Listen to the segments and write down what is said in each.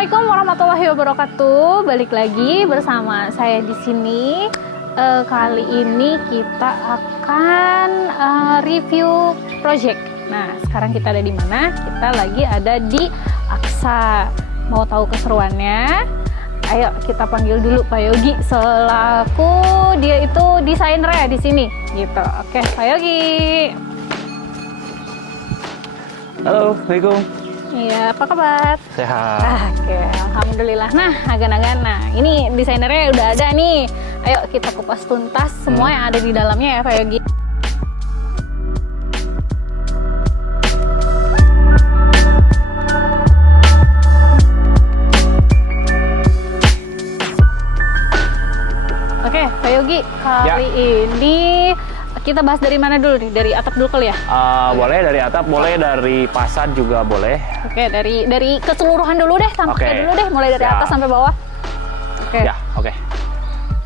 Assalamualaikum warahmatullahi wabarakatuh. Balik lagi bersama saya di sini. Kali ini kita akan review project. Nah, sekarang kita ada di mana? Kita lagi ada di Aksa. Mau tahu keseruannya? Ayo kita panggil dulu Pak Yogi selaku dia itu desainer ya di sini, gitu. Oke, Pak Yogi. Halo, Assalamualaikum. Iya, apa kabar? Sehat. Oke, alhamdulillah. Nah, agan-agan. Nah, ini desainernya udah ada nih. Ayo kita kupas tuntas semua yang ada di dalamnya ya, Pak Yogi. Oke, Pak Yogi, kali ini kita bahas dari mana dulu nih? Dari atap dulu kali ya? Boleh dari atap, boleh dari fasad juga boleh. Oke, dari keseluruhan dulu deh, sampai dulu deh, mulai dari atas sampai bawah. Oke. Ya, oke.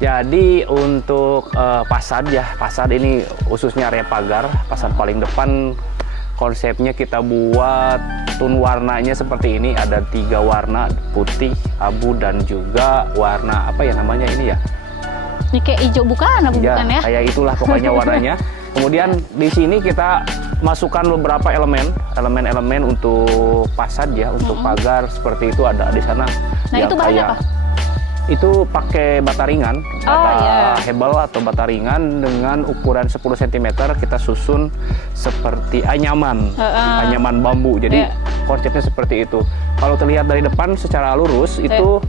Jadi untuk fasad ya, fasad ini khususnya area pagar, fasad paling depan konsepnya kita buat tone warnanya seperti ini. Ada 3 warna, putih, abu, dan juga warna apa ya namanya ini ya? Ini kayak hijau bukan ya? Kayak itulah pokoknya warnanya. Kemudian di sini kita masukkan beberapa elemen untuk fasad ya, untuk pagar seperti itu ada di sana. Nah, itu bahannya apa? Itu pakai bata ringan, hebel atau bata ringan dengan ukuran 10 cm kita susun seperti anyaman bambu. Jadi konsepnya seperti itu. Kalau terlihat dari depan secara lurus itu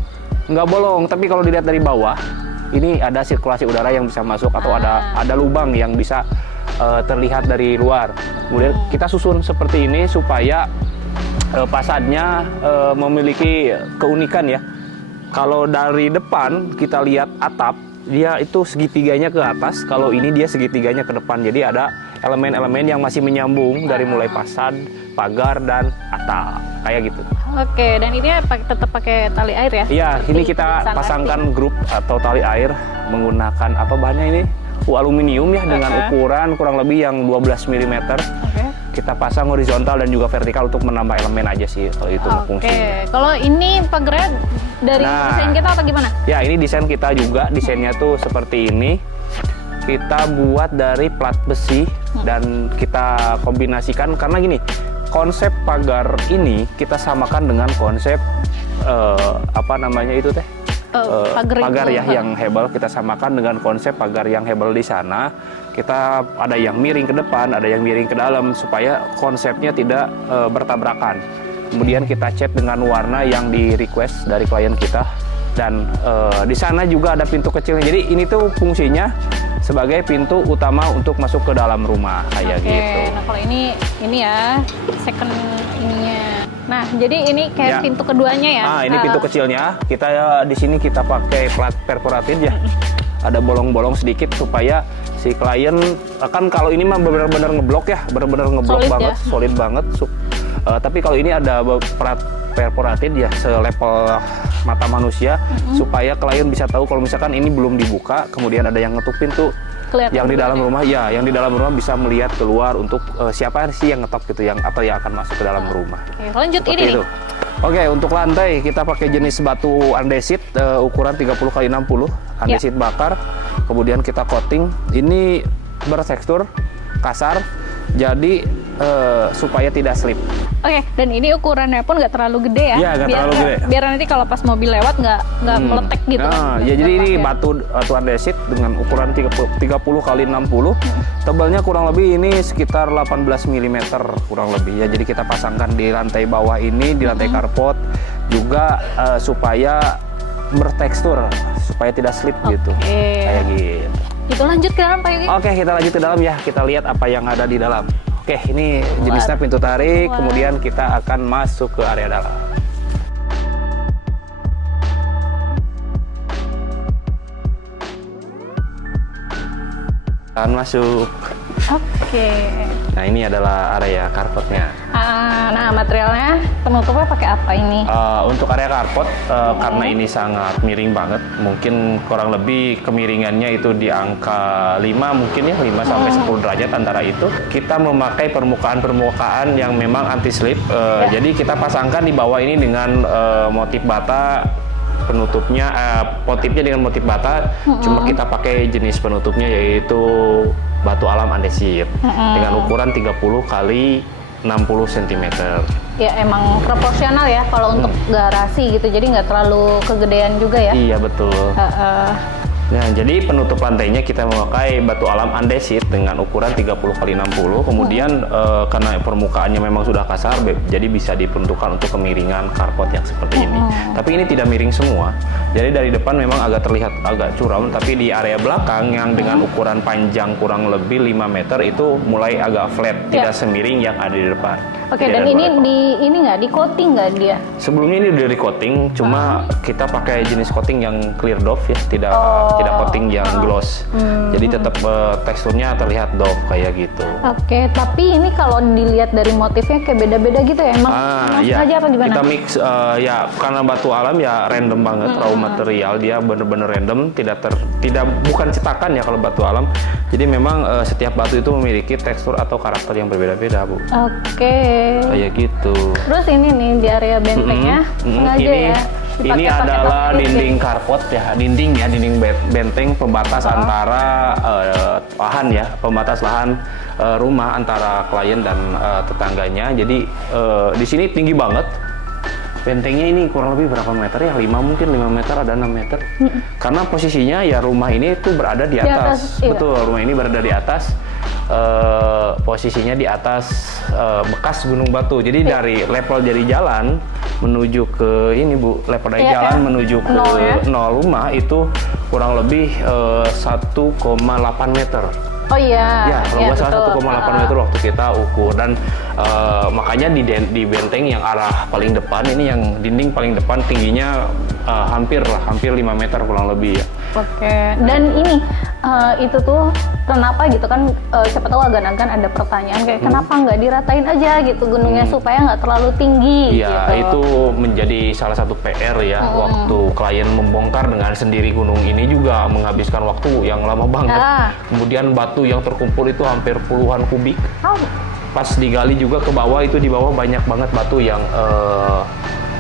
nggak bolong, tapi kalau dilihat dari bawah ini ada sirkulasi udara yang bisa masuk atau ada lubang yang bisa terlihat dari luar. Kemudian kita susun seperti ini supaya fasadnya memiliki keunikan ya. Kalau dari depan kita lihat atap, dia itu segitiganya ke atas. Kalau ini dia segitiganya ke depan. Jadi ada elemen-elemen yang masih menyambung dari mulai fasad, pagar, dan atap. Kayak gitu. Oke, dan ini tetap pakai tali air ya? Iya, ini kita pasangkan grup atau tali air menggunakan apa bahannya ini? Aluminium ya, dengan ukuran kurang lebih yang 12 mm. Kita pasang horizontal dan juga vertikal untuk menambah elemen aja sih kalau itu fungsinya. Kalau ini pagarnya dari desain kita apa gimana? Ya, ini desain kita juga. Desainnya tuh seperti ini. Kita buat dari plat besi dan kita kombinasikan karena gini, konsep pagar ini kita samakan dengan konsep apa namanya itu teh? Pagar ya yang hebel, kita samakan dengan konsep pagar yang hebel di sana. Kita ada yang miring ke depan, ada yang miring ke dalam supaya konsepnya tidak bertabrakan. Kemudian kita cat dengan warna yang di request dari klien kita, dan di sana juga ada pintu kecilnya. Jadi ini tuh fungsinya sebagai pintu utama untuk masuk ke dalam rumah kayak gitu. Nah, kalau ini ya second ininya. Nah, jadi ini kayak pintu keduanya ya? Ini pintu kecilnya. Kita di sini kita pakai plat perforated ya. Ada bolong-bolong sedikit supaya si klien akan, kalau ini mah benar-benar ngeblok ya, benar-benar ngeblok banget, solid banget. Tapi kalau ini ada plat perforated ya, selevel mata manusia, supaya klien bisa tahu kalau misalkan ini belum dibuka, kemudian ada yang ngetuk pintu. Yang di dalam rumah ya, yang di dalam rumah bisa melihat keluar untuk siapa sih yang ngetok gitu, yang atau yang akan masuk ke dalam rumah. Lanjut seperti ini itu. Oke, untuk lantai kita pakai jenis batu andesit ukuran 30x60 andesit bakar. Kemudian kita coating. Ini bertekstur kasar, jadi supaya tidak slip. Oke, dan ini ukurannya pun nggak terlalu gede ya? Iya, nggak terlalu gede. Biar nanti kalau pas mobil lewat nggak meletek gitu. Ya, jadi ini batu andesit dengan ukuran 30x60. Tebalnya kurang lebih ini sekitar 18 mm kurang lebih ya. Jadi kita pasangkan di lantai bawah ini, di lantai karpot juga supaya bertekstur, supaya tidak slip gitu. Kayak gitu. Itu lanjut ke dalam Pak Yogi. Oke, kita lanjut ke dalam ya. Kita lihat apa yang ada di dalam. Oke, ini jenisnya pintu tarik, kemudian kita akan masuk ke area dalam. Akan masuk. Oke. Nah, ini adalah area karpetnya. Nah, materialnya penutupnya pakai apa ini? Untuk area carport, karena ini sangat miring banget, mungkin kurang lebih kemiringannya itu di angka 5 mungkin ya, 5 sampai 10 derajat antara itu. Kita memakai permukaan yang memang anti slip. Jadi kita pasangkan di bawah ini dengan motif bata. Penutupnya, motifnya dengan motif bata, cuma kita pakai jenis penutupnya yaitu batu alam andesit dengan ukuran 30 kali 60 cm. Ya emang proporsional ya kalau untuk garasi gitu, jadi nggak terlalu kegedean juga ya. Iya betul. Nah, jadi penutup lantainya kita memakai batu alam andesit dengan ukuran 30 kali 60. Kemudian karena permukaannya memang sudah kasar, jadi bisa diperuntukkan untuk kemiringan carport yang seperti ini. Tapi ini tidak miring semua. Jadi dari depan memang agak terlihat agak curam, tapi di area belakang yang dengan ukuran panjang kurang lebih 5 meter itu mulai agak flat, tidak semiring yang ada di depan. Oke, dan ini nggak di coating nggak dia? Sebelumnya ini udah di coating, cuma kita pakai jenis coating yang clear doff ya, tidak coating yang gloss. Jadi tetap teksturnya terlihat doff kayak gitu. Oke, tapi ini kalau dilihat dari motifnya kayak beda-beda gitu ya, emang sengaja apa gimana? Kita mix ya karena batu alam ya random banget, raw material dia bener-bener random, tidak bukan cetakan ya kalau batu alam. Jadi memang setiap batu itu memiliki tekstur atau karakter yang berbeda-beda, Bu. Oke. Kayak gitu. Terus ini nih di area bentengnya sengaja ya. Ini adalah dinding carport ya, dinding benteng pembatas antara lahan ya, pembatas lahan rumah antara klien dan tetangganya. Jadi di sini tinggi banget. Bentengnya ini kurang lebih berapa meter ya? 5 mungkin 5 meter, ada 6 meter. Karena posisinya ya rumah ini tuh berada di atas. Betul, rumah ini berada di atas. Posisinya di atas bekas Gunung Batu. Jadi dari level dari jalan menuju ke ini Bu, level dari jalan menuju ke nol rumah itu kurang lebih 1,8 meter. Oh iya. Ya, kalau nggak salah 1,8 meter waktu kita ukur, dan makanya di benteng yang arah paling depan ini, yang dinding paling depan tingginya hampir 5 meter kurang lebih ya. Oke, dan ini itu tuh kenapa gitu kan, siapa tahu agan-agan ada pertanyaan kayak kenapa nggak diratain aja gitu gunungnya supaya nggak terlalu tinggi. Iya, gitu. itu menjadi salah satu PR ya, waktu klien membongkar dengan sendiri gunung ini juga menghabiskan waktu yang lama banget. Kemudian batu yang terkumpul itu hampir puluhan kubik. Pas digali juga ke bawah, itu di bawah banyak banget batu yang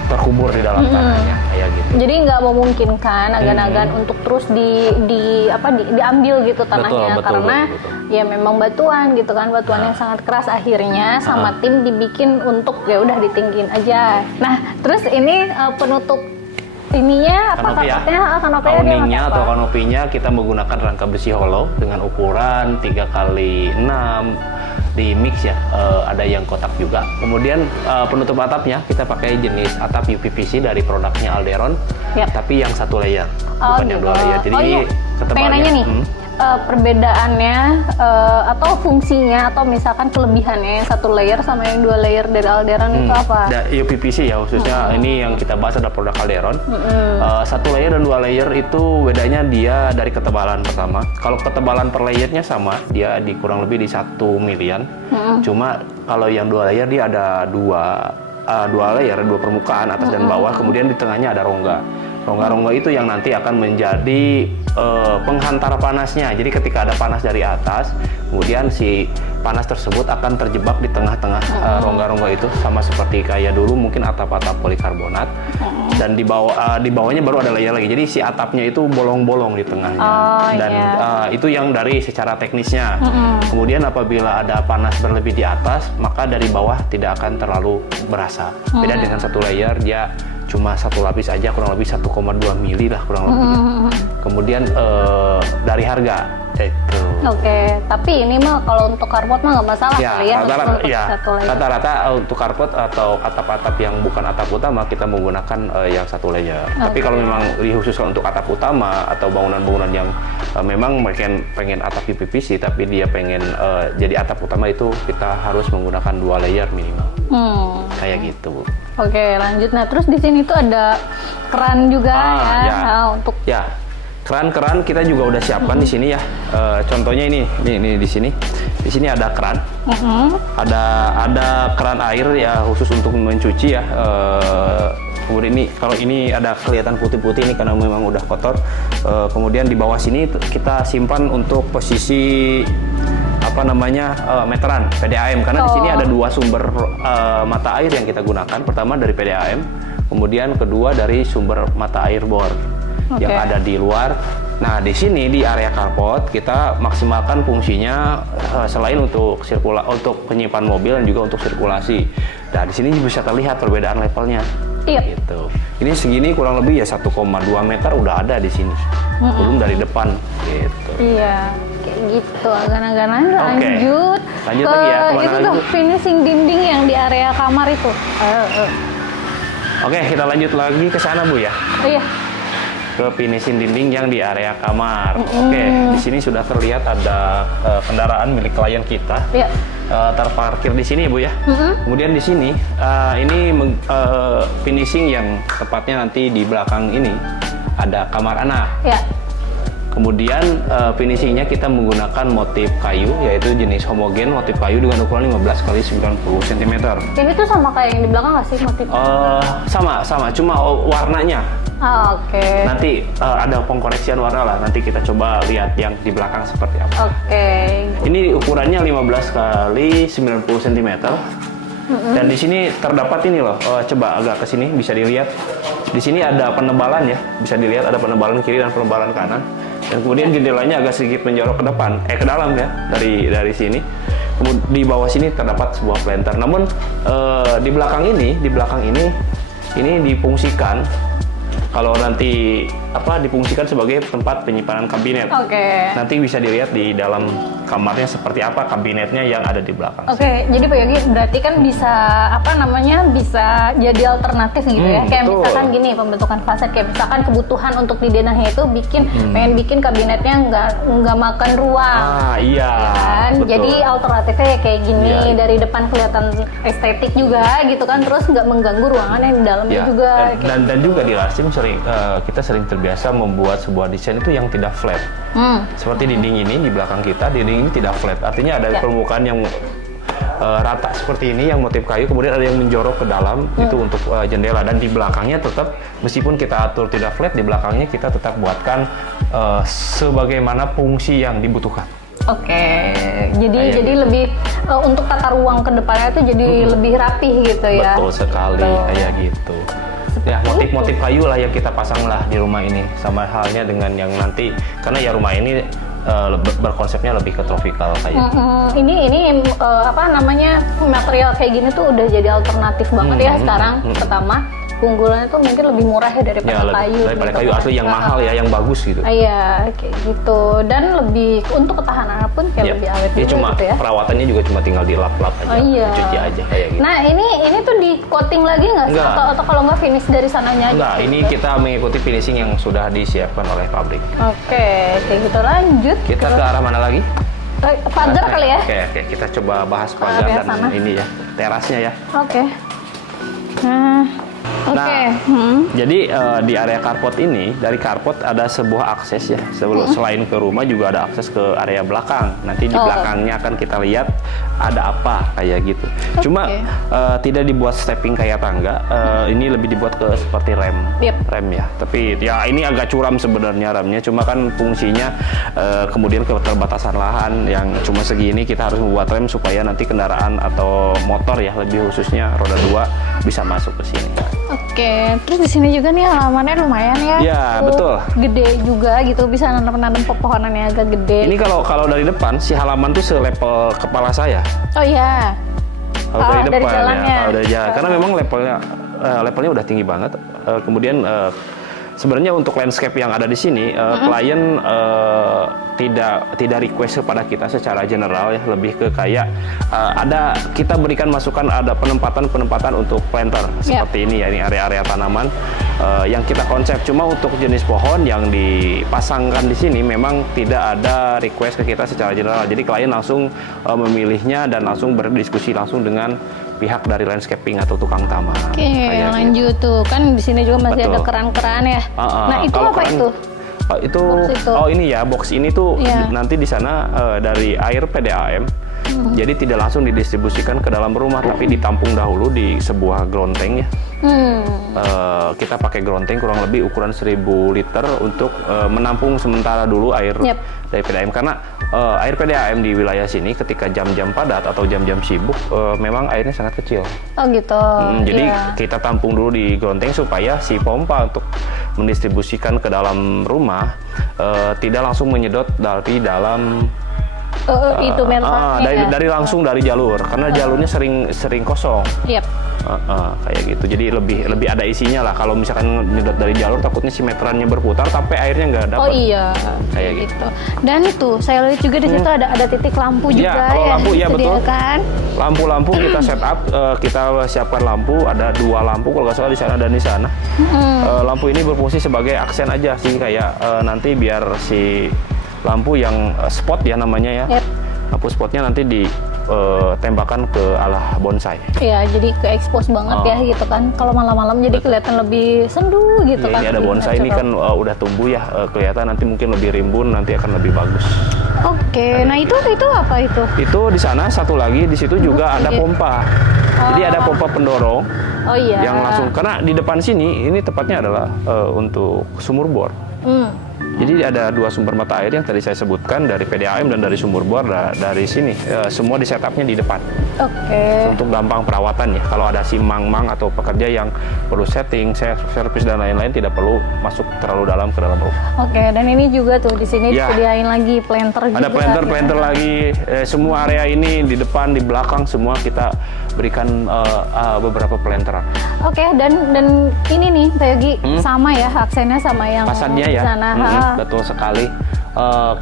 terkubur di dalam tanahnya kayak gitu. Jadi nggak memungkinkan agan-agan untuk terus diambil gitu tanahnya, betul, karena ya memang batuan gitu kan, batuan yang sangat keras, akhirnya sama tim dibikin untuk ya udah ditinggiin aja. Nah, terus ini penutup ininya apa kanopinya atau kanopinya kita menggunakan rangka besi hollow dengan ukuran 3 kali 6 di mix ya, ada yang kotak juga. Kemudian penutup atapnya kita pakai jenis atap UPVC dari produknya Alderon, tapi yang 1 layer, bukan yang 2 layer. Jadi ketebalannya perbedaannya atau fungsinya atau misalkan kelebihannya yang 1 layer sama yang 2 layer dari Alderon itu apa? UPVC ya khususnya, ini yang kita bahas adalah produk Alderon. 1 layer dan 2 layer itu bedanya dia dari ketebalan pertama. Kalau ketebalan per layernya sama, dia di kurang lebih di 1 milian. Cuma kalau yang 2 layer dia ada 2 layer, 2 permukaan atas dan bawah, kemudian di tengahnya ada rongga. Rongga-rongga itu yang nanti akan menjadi penghantar panasnya. Jadi ketika ada panas dari atas, kemudian si panas tersebut akan terjebak di tengah-tengah rongga-rongga itu, sama seperti kayak dulu mungkin atap-atap polikarbonat. Dan di bawahnya baru ada layer lagi. Jadi si atapnya itu bolong-bolong di tengahnya. Dan itu yang dari secara teknisnya. Kemudian apabila ada panas berlebih di atas, maka dari bawah tidak akan terlalu berasa. Beda dengan 1 layer, dia cuma 1 lapis aja, kurang lebih 1,2 mili lah kurang lebih. Kemudian dari harga itu. Oke, tapi ini mah kalau untuk carport mah nggak masalah kali ya. Rata-rata untuk carport atau atap-atap yang bukan atap utama kita menggunakan yang 1 layer. Tapi kalau memang dikhususkan untuk atap utama atau bangunan-bangunan yang memang pengen atap UPVC tapi dia pengen jadi atap utama, itu kita harus menggunakan 2 layer minimal. Kayak gitu. Oke, lanjut. Nah, terus di sini tuh ada keran juga untuk Keran-keran kita juga udah siapkan di sini ya. Contohnya ini di sini. Di sini ada keran. Ada keran air ya khusus untuk mencuci ya. Kemudian ini kalau ini ada kelihatan putih-putih ini karena memang udah kotor. Kemudian di bawah sini kita simpan untuk posisi apa namanya meteran PDAM karena di sini ada dua sumber mata air yang kita gunakan. Pertama dari PDAM, kemudian kedua dari sumber mata air bor yang ada di luar. Nah, di sini di area carport kita maksimalkan fungsinya selain untuk untuk penyimpan mobil dan juga untuk sirkulasi. Nah, di sini bisa terlihat perbedaan levelnya. Gitu. Ini segini kurang lebih ya 1,2 meter udah ada di sini. Belum dari depan gitu. Iya, kayak gitu. Agak-agak lanjut ke lagi ya. itu tuh finishing dinding yang di area kamar itu. Oke, kita lanjut lagi ke sana Bu ya. Iya. Ke finishing dinding yang di area kamar. Oke, di sini sudah terlihat ada kendaraan milik klien kita. Iya. Terparkir di sini Bu ya. Kemudian di sini ini finishing yang tepatnya nanti di belakang ini ada kamar anak. Iya. Kemudian finishingnya kita menggunakan motif kayu yaitu jenis homogen motif kayu dengan ukuran 15 x 90 cm. Ini tuh sama kayak yang di belakang nggak sih motifnya? Sama, cuma warnanya. Oke. Nanti ada pengkoreksian warna lah. Nanti kita coba lihat yang di belakang seperti apa. Ini ukurannya 15 x 90 cm. Dan di sini terdapat ini loh. Coba agak ke sini bisa dilihat. Di sini ada penebalan ya. Bisa dilihat ada penebalan kiri dan penebalan kanan. Dan kemudian jendelanya agak sedikit menjorok ke depan, ke dalam ya dari sini. Kemudian di bawah sini terdapat sebuah planter. Namun di belakang ini difungsikan kalau nanti difungsikan sebagai tempat penyimpanan kabinet. Nanti bisa dilihat di dalam kamarnya seperti apa kabinetnya yang ada di belakang. Jadi Pak Yogi berarti kan bisa bisa jadi alternatif gitu ya. Kayak misalkan gini pembentukan fasad, kayak misalkan kebutuhan untuk di denahnya itu pengen bikin kabinetnya nggak makan ruang. Iya. Kan? Jadi alternatifnya ya kayak gini, dari depan kelihatan estetik juga gitu kan, terus nggak mengganggu ruangan yang di dalamnya juga. Dan juga di Larsim kita sering terbiasa membuat sebuah desain itu yang tidak flat. Seperti dinding ini di belakang kita, dinding ini tidak flat. Artinya ada permukaan yang rata seperti ini, yang motif kayu, kemudian ada yang menjorok ke dalam, itu untuk jendela. Dan di belakangnya tetap, meskipun kita atur tidak flat, di belakangnya kita tetap buatkan sebagaimana fungsi yang dibutuhkan. Jadi lebih untuk tata ruang ke depannya itu jadi lebih rapih gitu ya. Betul sekali, kayak gitu. Ya, motif-motif kayu lah yang kita pasang lah di rumah ini, sama halnya dengan yang nanti, karena ya rumah ini berkonsepnya lebih ke tropical kayak. Ini material kayak gini tuh udah jadi alternatif banget ya sekarang. Pertama, keunggulannya tuh mungkin lebih murah ya daripada kayu. Daripada kayu asli yang mahal ya, yang bagus gitu. Iya, kayak gitu. Dan lebih untuk ketahanan pun kayak lebih awet juga cuma gitu ya. Perawatannya juga cuma tinggal dilap-lap aja, cuci aja kayak gitu. Nah, ini tuh di coating lagi nggak sih? Atau kalau nggak finish dari sananya aja? Enggak, ini kita mengikuti finishing yang sudah disiapkan oleh pabrik. Kayak gitu. Lanjut. Kita ke arah mana lagi? Pagar kali ya? Oke, kita coba bahas pagar dan ini ya, terasnya ya. Jadi di area carport ini, dari carport ada sebuah akses ya. Selain ke rumah juga ada akses ke area belakang. Nanti di belakangnya akan kita lihat ada apa kayak gitu. Cuma tidak dibuat stepping kayak tangga. Ini lebih dibuat ke seperti rem ya. Tapi ya ini agak curam sebenarnya remnya. Cuma kan fungsinya kemudian keterbatasan lahan yang cuma segini, kita harus membuat rem supaya nanti kendaraan atau motor ya, lebih khususnya roda 2 bisa masuk ke sini. Terus di sini juga nih halamannya lumayan ya. Iya, betul. Gede juga gitu, bisa nanam pepohonan yang agak gede. Ini kalau dari depan si halaman tuh selevel kepala saya. Kalau dari depan jalannya. Kalau dari jalan, karena memang levelnya udah tinggi banget. Kemudian sebenarnya untuk landscape yang ada di sini, klien tidak request kepada kita secara general ya, lebih ke kayak kita berikan masukan, ada penempatan untuk planter seperti ini ya, ini area-area tanaman yang kita konsep. Cuma untuk jenis pohon yang dipasangkan di sini memang tidak ada request ke kita secara general. Jadi klien langsung memilihnya dan langsung berdiskusi langsung dengan pihak dari landscaping atau tukang taman. Lanjut tuh kan di sini juga masih ada keran-keran ya. Nah itu apa itu? Oh, itu, Box itu. oh ini ya, box ini tuh Iya. nanti di sana dari air PDAM. Jadi tidak langsung didistribusikan ke dalam rumah, tapi ditampung dahulu di sebuah gronteng ya. Kita pakai gronteng kurang lebih ukuran 1000 liter untuk menampung sementara dulu air dari PDAM, karena air PDAM di wilayah sini ketika jam-jam padat atau jam-jam sibuk memang airnya sangat kecil. Oh gitu. Jadi Iya. kita tampung dulu di gronteng supaya si pompa untuk mendistribusikan ke dalam rumah tidak langsung menyedot dari dalam Itu mereknya dari langsung dari jalur, karena jalurnya sering kosong. Yap. Kayak gitu, jadi lebih ada isinya lah. Kalau misalkan nyedot dari jalur, takutnya si meterannya berputar tapi airnya nggak dapat. Oh iya, kayak gitu. Dan itu saya lihat juga di situ ada titik lampu juga Ya, kalau lampu ya betul. disediakan. Lampu-lampu kita setup, kita siapkan lampu, ada 2 lampu kalau nggak salah di sana dan di sana. Lampu ini berfungsi sebagai aksen aja sih, kayak nanti biar si lampu yang spot ya namanya ya. Yep. Lampu spotnya nanti ditembakkan ke arah bonsai. Iya, jadi ke expose banget ya gitu kan. Kalau malam-malam jadi kelihatan lebih sendu gitu Ya, kan. ini ada lebih bonsai ini natural. kan udah tumbuh ya, kelihatan nanti mungkin lebih rimbun, nanti akan lebih bagus. Oke, nah itu apa itu? Itu di sana satu lagi, di situ juga ada pompa. Jadi ada pompa pendorong Oh iya. yang langsung, karena di depan sini ini tepatnya adalah untuk sumur bor. Jadi ada 2 sumber mata air yang tadi saya sebutkan, dari PDAM dan dari sumur bor dari sini. Semua di setupnya di depan. Oke. Untuk gampang perawatan ya. Kalau ada si mang-mang atau pekerja yang perlu setting, servis dan lain-lain, tidak perlu masuk terlalu dalam ke dalam rumah. Oke, dan ini juga tuh di sini Ya. disediain lagi planter juga. Ada planter lagi. Semua area ini di depan, di belakang semua kita berikan beberapa planteran. Oke, dan ini nih Pak Yogi sama ya aksennya sama yang Fasadnya di ya. sana. Betul sekali.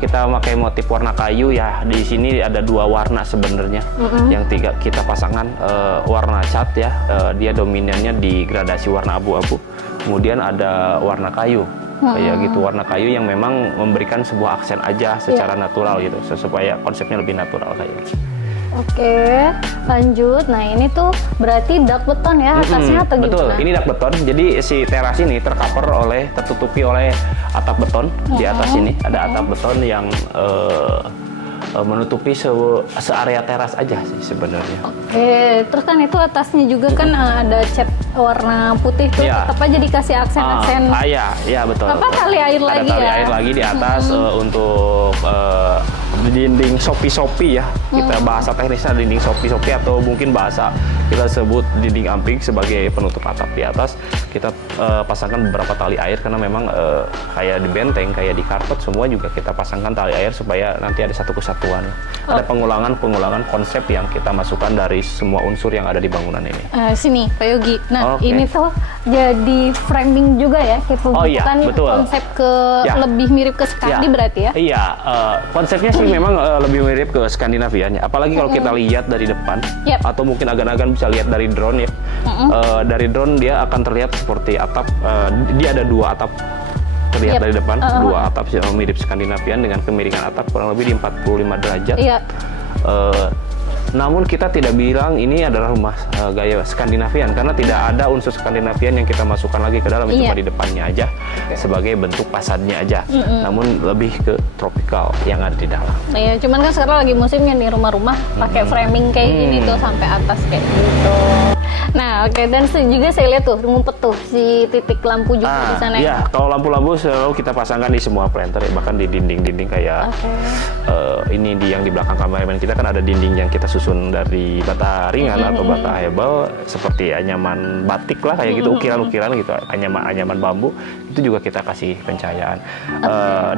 Kita pakai motif warna kayu ya. Di sini ada 2 warna sebenarnya. Yang 3 kita pasangkan warna cat ya. Dia dominannya di gradasi warna abu-abu. Kemudian ada warna kayu. Kayak gitu, warna kayu yang memang memberikan sebuah aksen aja secara natural gitu, supaya konsepnya lebih natural kayak gitu. Oke, lanjut. Nah ini tuh berarti dak beton ya atasnya atau Betul, gimana? ini dak beton. Jadi si teras ini tertutupi oleh atap beton. Di atas ini ada atap beton yang menutupi searea teras aja sih sebenarnya. Oke, terus kan itu atasnya juga kan ada cat warna putih tuh, Iya. tetap aja dikasih aksen-aksen. Iya betul. Apa, tali air ada lagi tali ya? air lagi di atas untuk dinding sopi-sopi ya. Kita bahasa teknisnya dinding sopi-sopi, atau mungkin bahasa kita sebut dinding amping sebagai penutup atap di atas. Kita pasangkan beberapa tali air karena memang kayak di benteng, kayak di karpet, semua juga kita pasangkan tali air supaya nanti ada satu kesatuan. Ada pengulangan konsep yang kita masukkan dari semua unsur yang ada di bangunan ini. Sini Pak Yogi. Nah Oke. ini tuh jadi framing juga ya, kayak iya, bukan betul. konsep ke Ya. lebih mirip ke Skandi berarti ya? Iya, konsepnya sih memang lebih mirip ke Skandinavian ya. Apalagi kalau kita lihat dari depan, Yep. atau mungkin agan-agan bisa lihat dari drone ya. Dari drone dia akan terlihat seperti atap. Dia ada 2 atap terlihat Yep. dari depan, 2 atap yang mirip Skandinavian dengan kemiringan atap kurang lebih di 45 derajat. Iya. Namun kita tidak bilang ini adalah rumah gaya Skandinavian, karena tidak ada unsur Skandinavian yang kita masukkan lagi ke dalam, cuma di depannya aja sebagai bentuk fasadnya aja. Namun lebih ke tropical yang ada di dalam. Iya, cuman kan sekarang lagi musimnya nih rumah-rumah pakai framing kayak gini tuh sampai atas kayak gitu. Nah, oke, dan juga saya lihat tuh ngumpet tuh si titik lampu juga di sana. Iya, kalau lampu-lampu selalu kita pasangkan di semua planter ya, bahkan di dinding-dinding kayak ini yang di belakang kameramen kita kan ada dinding yang kita susun dari bata ringan atau bata hebel seperti anyaman batik lah kayak gitu, ukiran-ukiran gitu, anyaman bambu itu juga kita kasih pencahayaan.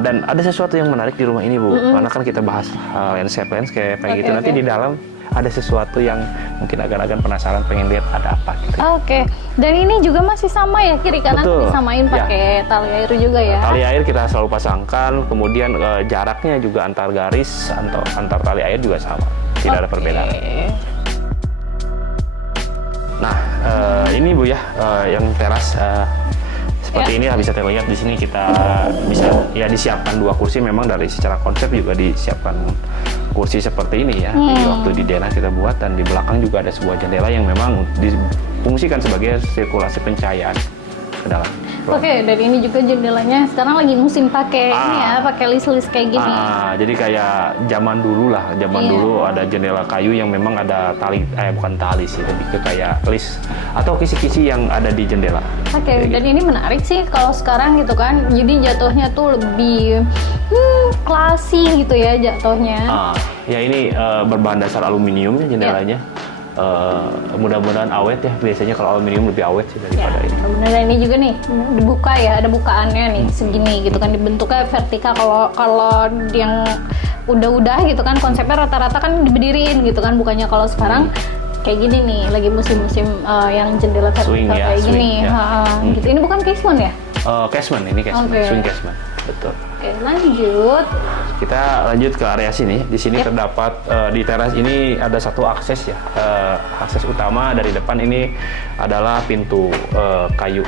Dan ada sesuatu yang menarik di rumah ini Bu, karena kan kita bahas landscape kayak gitu. Nanti di dalam ada sesuatu yang mungkin agak-agak penasaran, pengen lihat ada apa gitu. Oke, dan ini juga masih sama ya, kiri kanan Betul. disamain pakai tali air juga ya? Tali air kita selalu pasangkan, kemudian jaraknya juga antar garis atau antar tali air juga sama, tidak ada perbedaan. Nah, ini Bu ya, yang teras seperti ini bisa terlihat di sini. Kita bisa ya disiapkan 2 kursi, memang dari secara konsep juga disiapkan kursi seperti ini ya. Jadi waktu di denah kita buat, dan di belakang juga ada sebuah jendela yang memang difungsikan sebagai sirkulasi pencahayaan. ke dalam. Oke, dan ini juga jendelanya sekarang lagi musim pakai ini ya, pakai list-list kayak gini. Jadi kayak zaman dulu lah, dulu ada jendela kayu yang memang ada tali, bukan tali sih, lebih ke kayak list atau kisi-kisi yang ada di jendela. Oke, dan ini menarik sih kalau sekarang gitu kan, jadi jatuhnya tuh lebih klasik gitu ya jatuhnya. Ya ini berbahan dasar aluminium ya jendelanya. Mudah-mudahan awet ya, biasanya kalau aluminium lebih awet sih daripada ini. Bener, ini juga nih dibuka ya, ada bukaannya nih segini gitu kan, dibentuknya vertikal. Kalau yang udah gitu kan konsepnya rata-rata kan diberdiriin gitu kan, bukannya kalau sekarang kayak gini nih, lagi musim-musim yang jendela vertikal swing, kayak swing, gini. Gitu. Ini bukan casement ya? Casement, ini casement, swing casement, betul. Oke, lanjut. Kita lanjut ke area sini. Di sini terdapat di teras ini ada satu akses ya. Akses utama dari depan ini adalah pintu kayu.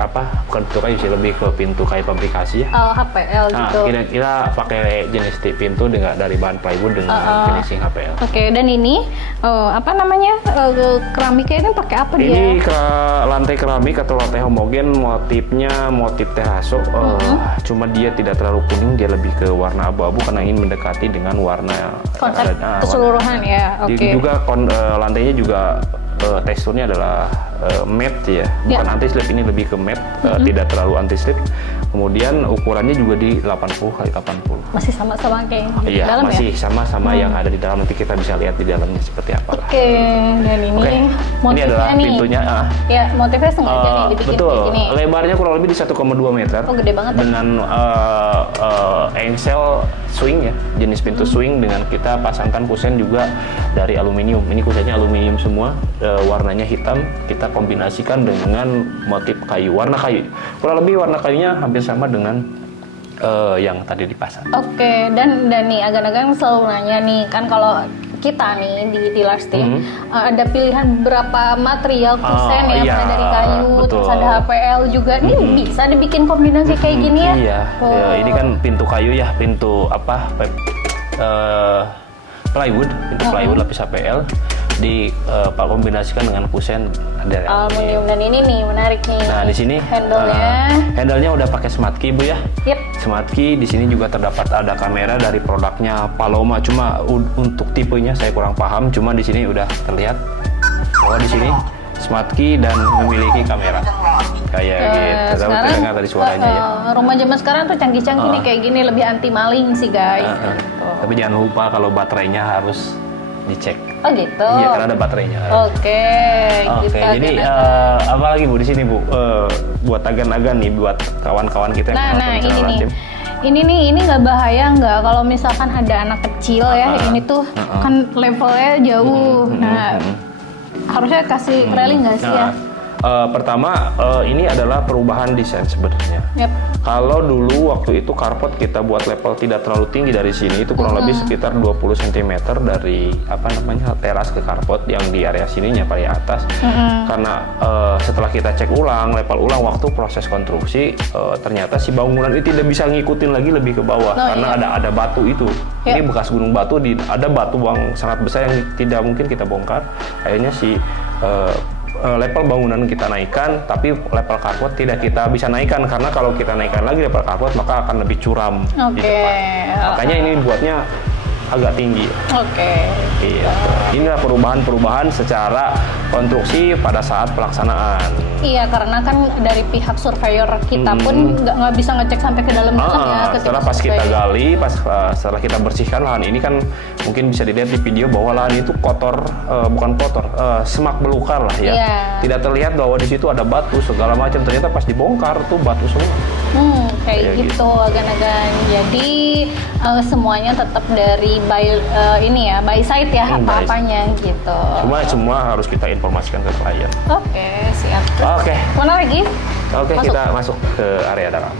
Bukan pintu kayu sih, lebih ke pintu kayu fabrikasi ya. HPL gitu. Kita pakai jenis pintu dari bahan plywood dengan finishing HPL. Oke, dan ini keramiknya ini pakai apa dia? Ini lantai keramik atau lantai homogen, motifnya motif teraso. Cuma dia tidak terlalu kuning, dia lebih ke warna abu-abu karena ingin mendekati dengan warna konsep keseluruhan ya. Oke. Juga lantainya juga teksturnya adalah matte ya, bukan anti-slip, ini lebih ke matte, tidak terlalu anti-slip. Kemudian ukurannya juga di 80 x 80. Masih sama-sama kayak di dalam masih ya? Sama-sama yang ada di dalam, nanti kita bisa lihat di dalamnya seperti apa. Oke, dan ini motifnya ini adalah pintunya. Ya, motifnya sengaja nih dibikin betul, kayak gini. Lebarnya kurang lebih di 1,2 meter. Oh, gede banget. Dengan engsel swing ya, jenis pintu swing, dengan kita pasangkan kusen juga dari aluminium. Ini kusennya aluminium semua, warnanya hitam, kita kombinasikan dengan motif kayu, warna kayu. Kurang lebih warna kayunya hampir sama dengan yang tadi dipasang. Oke, dan nih agak-agak selalu nanya nih, kan kalau kita nih di Lars Team ada pilihan berapa material kusen ya, mulai dari kayu, terus ada HPL juga. Ini bisa dibikin kombinasi kayak gini ya? Iya, ini kan pintu kayu ya, pintu plywood, plywood lapis HPL dikombinasikan dengan kusen dari aluminium. Dan ini nih menarik nih. Nah, di sini handle-nya udah pakai smart key Bu ya. Smart key. Di sini juga terdapat ada kamera dari produknya Paloma. Cuma untuk tipenya saya kurang paham. Cuma di sini udah terlihat bahwa di sini smart key dan memiliki kamera kayak gitu. Tapi terdengar tadi suaranya ya. Rumah zaman sekarang tuh canggih-canggih nih kayak gini, lebih anti maling sih guys. Tapi jangan lupa kalau baterainya harus dicek. Oh gitu. Iya, karena ada baterainya. Oke. Jadi apa lagi Bu di sini Bu? Buat agan-agan nih buat kawan-kawan kita yang ini nih. Ini nggak bahaya nggak kalau misalkan ada anak kecil ya? Ini tuh kan levelnya jauh. Harusnya kasih railing nggak sih ya? Pertama, ini adalah perubahan desain sebenarnya. Kalau dulu waktu itu karpet kita buat level tidak terlalu tinggi dari sini, itu kurang lebih sekitar 20 cm dari teras ke karpet yang di area sininya paling atas. Karena setelah kita cek ulang, level ulang waktu proses konstruksi, ternyata si bangunan ini tidak bisa ngikutin lagi lebih ke bawah karena ada batu itu. Ini bekas gunung batu, ada batu yang sangat besar yang tidak mungkin kita bongkar. Akhirnya si level bangunan kita naikkan, tapi level karpet tidak kita bisa naikkan karena kalau kita naikkan lagi level karpet maka akan lebih curam di depan. Makanya ini buatnya agak tinggi. Iya. Inilah perubahan-perubahan secara konstruksi pada saat pelaksanaan. Iya, karena kan dari pihak surveyor kita pun nggak bisa ngecek sampai ke dalam-dalam ya. Setelah pas kita gali, setelah kita bersihkan lahan ini kan mungkin bisa dilihat di video bahwa lahan itu kotor, bukan kotor, semak belukar lah ya. Tidak terlihat bahwa di situ ada batu segala macam. Ternyata pas dibongkar tuh batu semua. Kayak gitu agan-agan. Jadi semuanya tetap dari by side ya, apa-apanya gitu. Cuma semua harus kita informasikan ke klien. Oke, siap. Mana lagi? Kita masuk ke area dalam.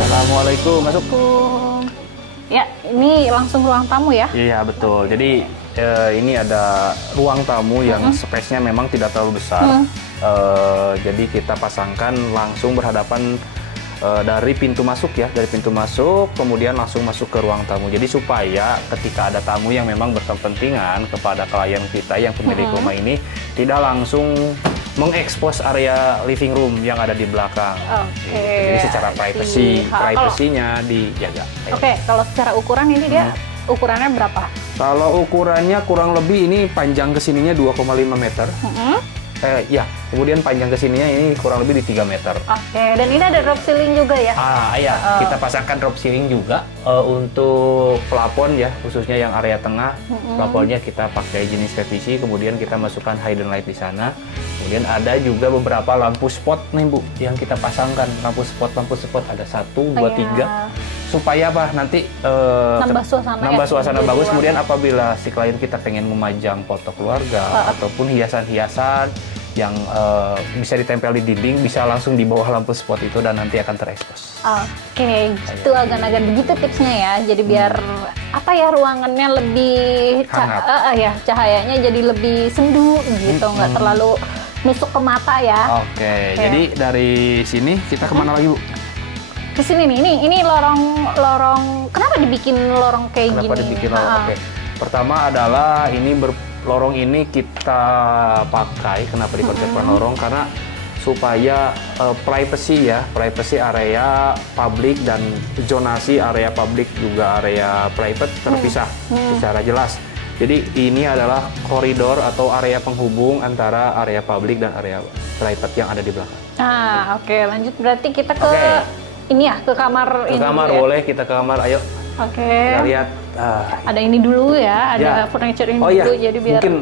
Assalamualaikum, masuk. Ya, ini langsung ruang tamu ya? Iya, betul. Jadi ini ada ruang tamu yang space-nya memang tidak terlalu besar. Jadi kita pasangkan langsung berhadapan dari pintu masuk ya, dari pintu masuk kemudian langsung masuk ke ruang tamu. Jadi supaya ketika ada tamu yang memang berkepentingan kepada klien kita yang pemilik rumah ini tidak langsung mengekspos area living room yang ada di belakang. Jadi secara privasinya dijaga. Oke, kalau secara ukuran ini dia ukurannya berapa? Kalau ukurannya kurang lebih ini panjang kesininya 2,5 meter. Ya, kemudian panjang kesininya ini kurang lebih di 3 meter. Oke, dan ini ada drop ceiling juga ya? Iya, kita pasangkan drop ceiling juga untuk plafon ya, khususnya yang area tengah. Plafonnya kita pakai jenis PVC, kemudian kita masukkan hidden light di sana. Kemudian ada juga beberapa lampu spot nih Bu, yang kita pasangkan. Lampu spot ada 1, 2, 3. Supaya apa? Nanti nambah suasana bagus. Kemudian apabila si klien kita pengen memajang foto keluarga ataupun hiasan-hiasan yang bisa ditempel di dinding, bisa langsung di bawah lampu spot itu dan nanti akan terekspos. Oke, gitu agak-agak begitu tipsnya ya. Jadi biar apa ya, ruangannya lebih cahayanya jadi lebih sendu gitu, nggak terlalu nusuk ke mata ya. Oke. Jadi dari sini kita kemana lagi Bu? Ke sini nih, ini lorong. Kenapa dibikin lorong kayak gini? Kenapa dibikin lorong? Oke. Pertama adalah ini lorong ini kita pakai, kenapa dikonsepkan lorong? Karena supaya privacy area publik dan zonasi area publik juga area private terpisah secara jelas. Jadi ini adalah koridor atau area penghubung antara area publik dan area private yang ada di belakang. Oke, lanjut berarti kita ke ini ya, ke kamar ke ini. Kamar dulu ya? boleh, kita ke kamar, ayo. Oke. Kita lihat. Ada ini dulu ya, ada furniture ini dulu, jadi biar mungkin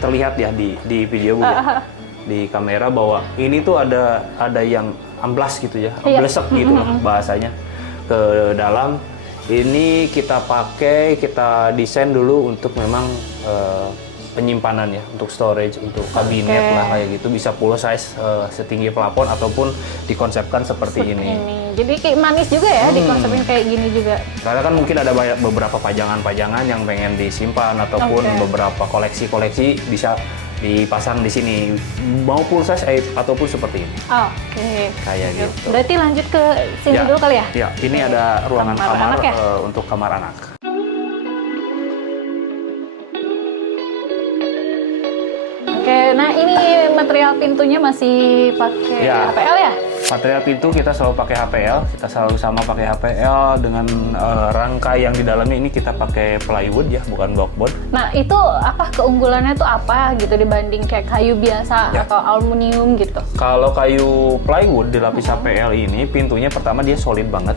terlihat ya di video Bu ya, di kamera bahwa ini tuh ada yang amblas gitu ya, amblesek gitu loh bahasanya ke dalam. Ini kita desain dulu untuk memang penyimpanan ya, untuk storage, untuk kabinet lah kayak gitu, bisa full size setinggi plafon ataupun dikonsepkan seperti ini. Jadi kayak manis juga ya, dikonsepin kayak gini juga. Karena kan mungkin ada beberapa pajangan-pajangan yang pengen disimpan ataupun beberapa koleksi-koleksi bisa dipasang di sini, mau full size ataupun seperti ini. Kayak gitu. Berarti lanjut ke sini dulu kali ya? Ya, ini ada ruangan kamar anak ya? Untuk kamar anak. Nah ini material pintunya masih pakai HPL ya? Material pintu kita selalu pakai HPL, kita selalu sama pakai HPL dengan rangka yang di dalamnya ini kita pakai plywood ya, bukan blockboard. Nah itu apa keunggulannya tuh apa gitu dibanding kayak kayu biasa atau aluminium gitu? Kalau kayu plywood dilapis HPL ini, pintunya pertama dia solid banget,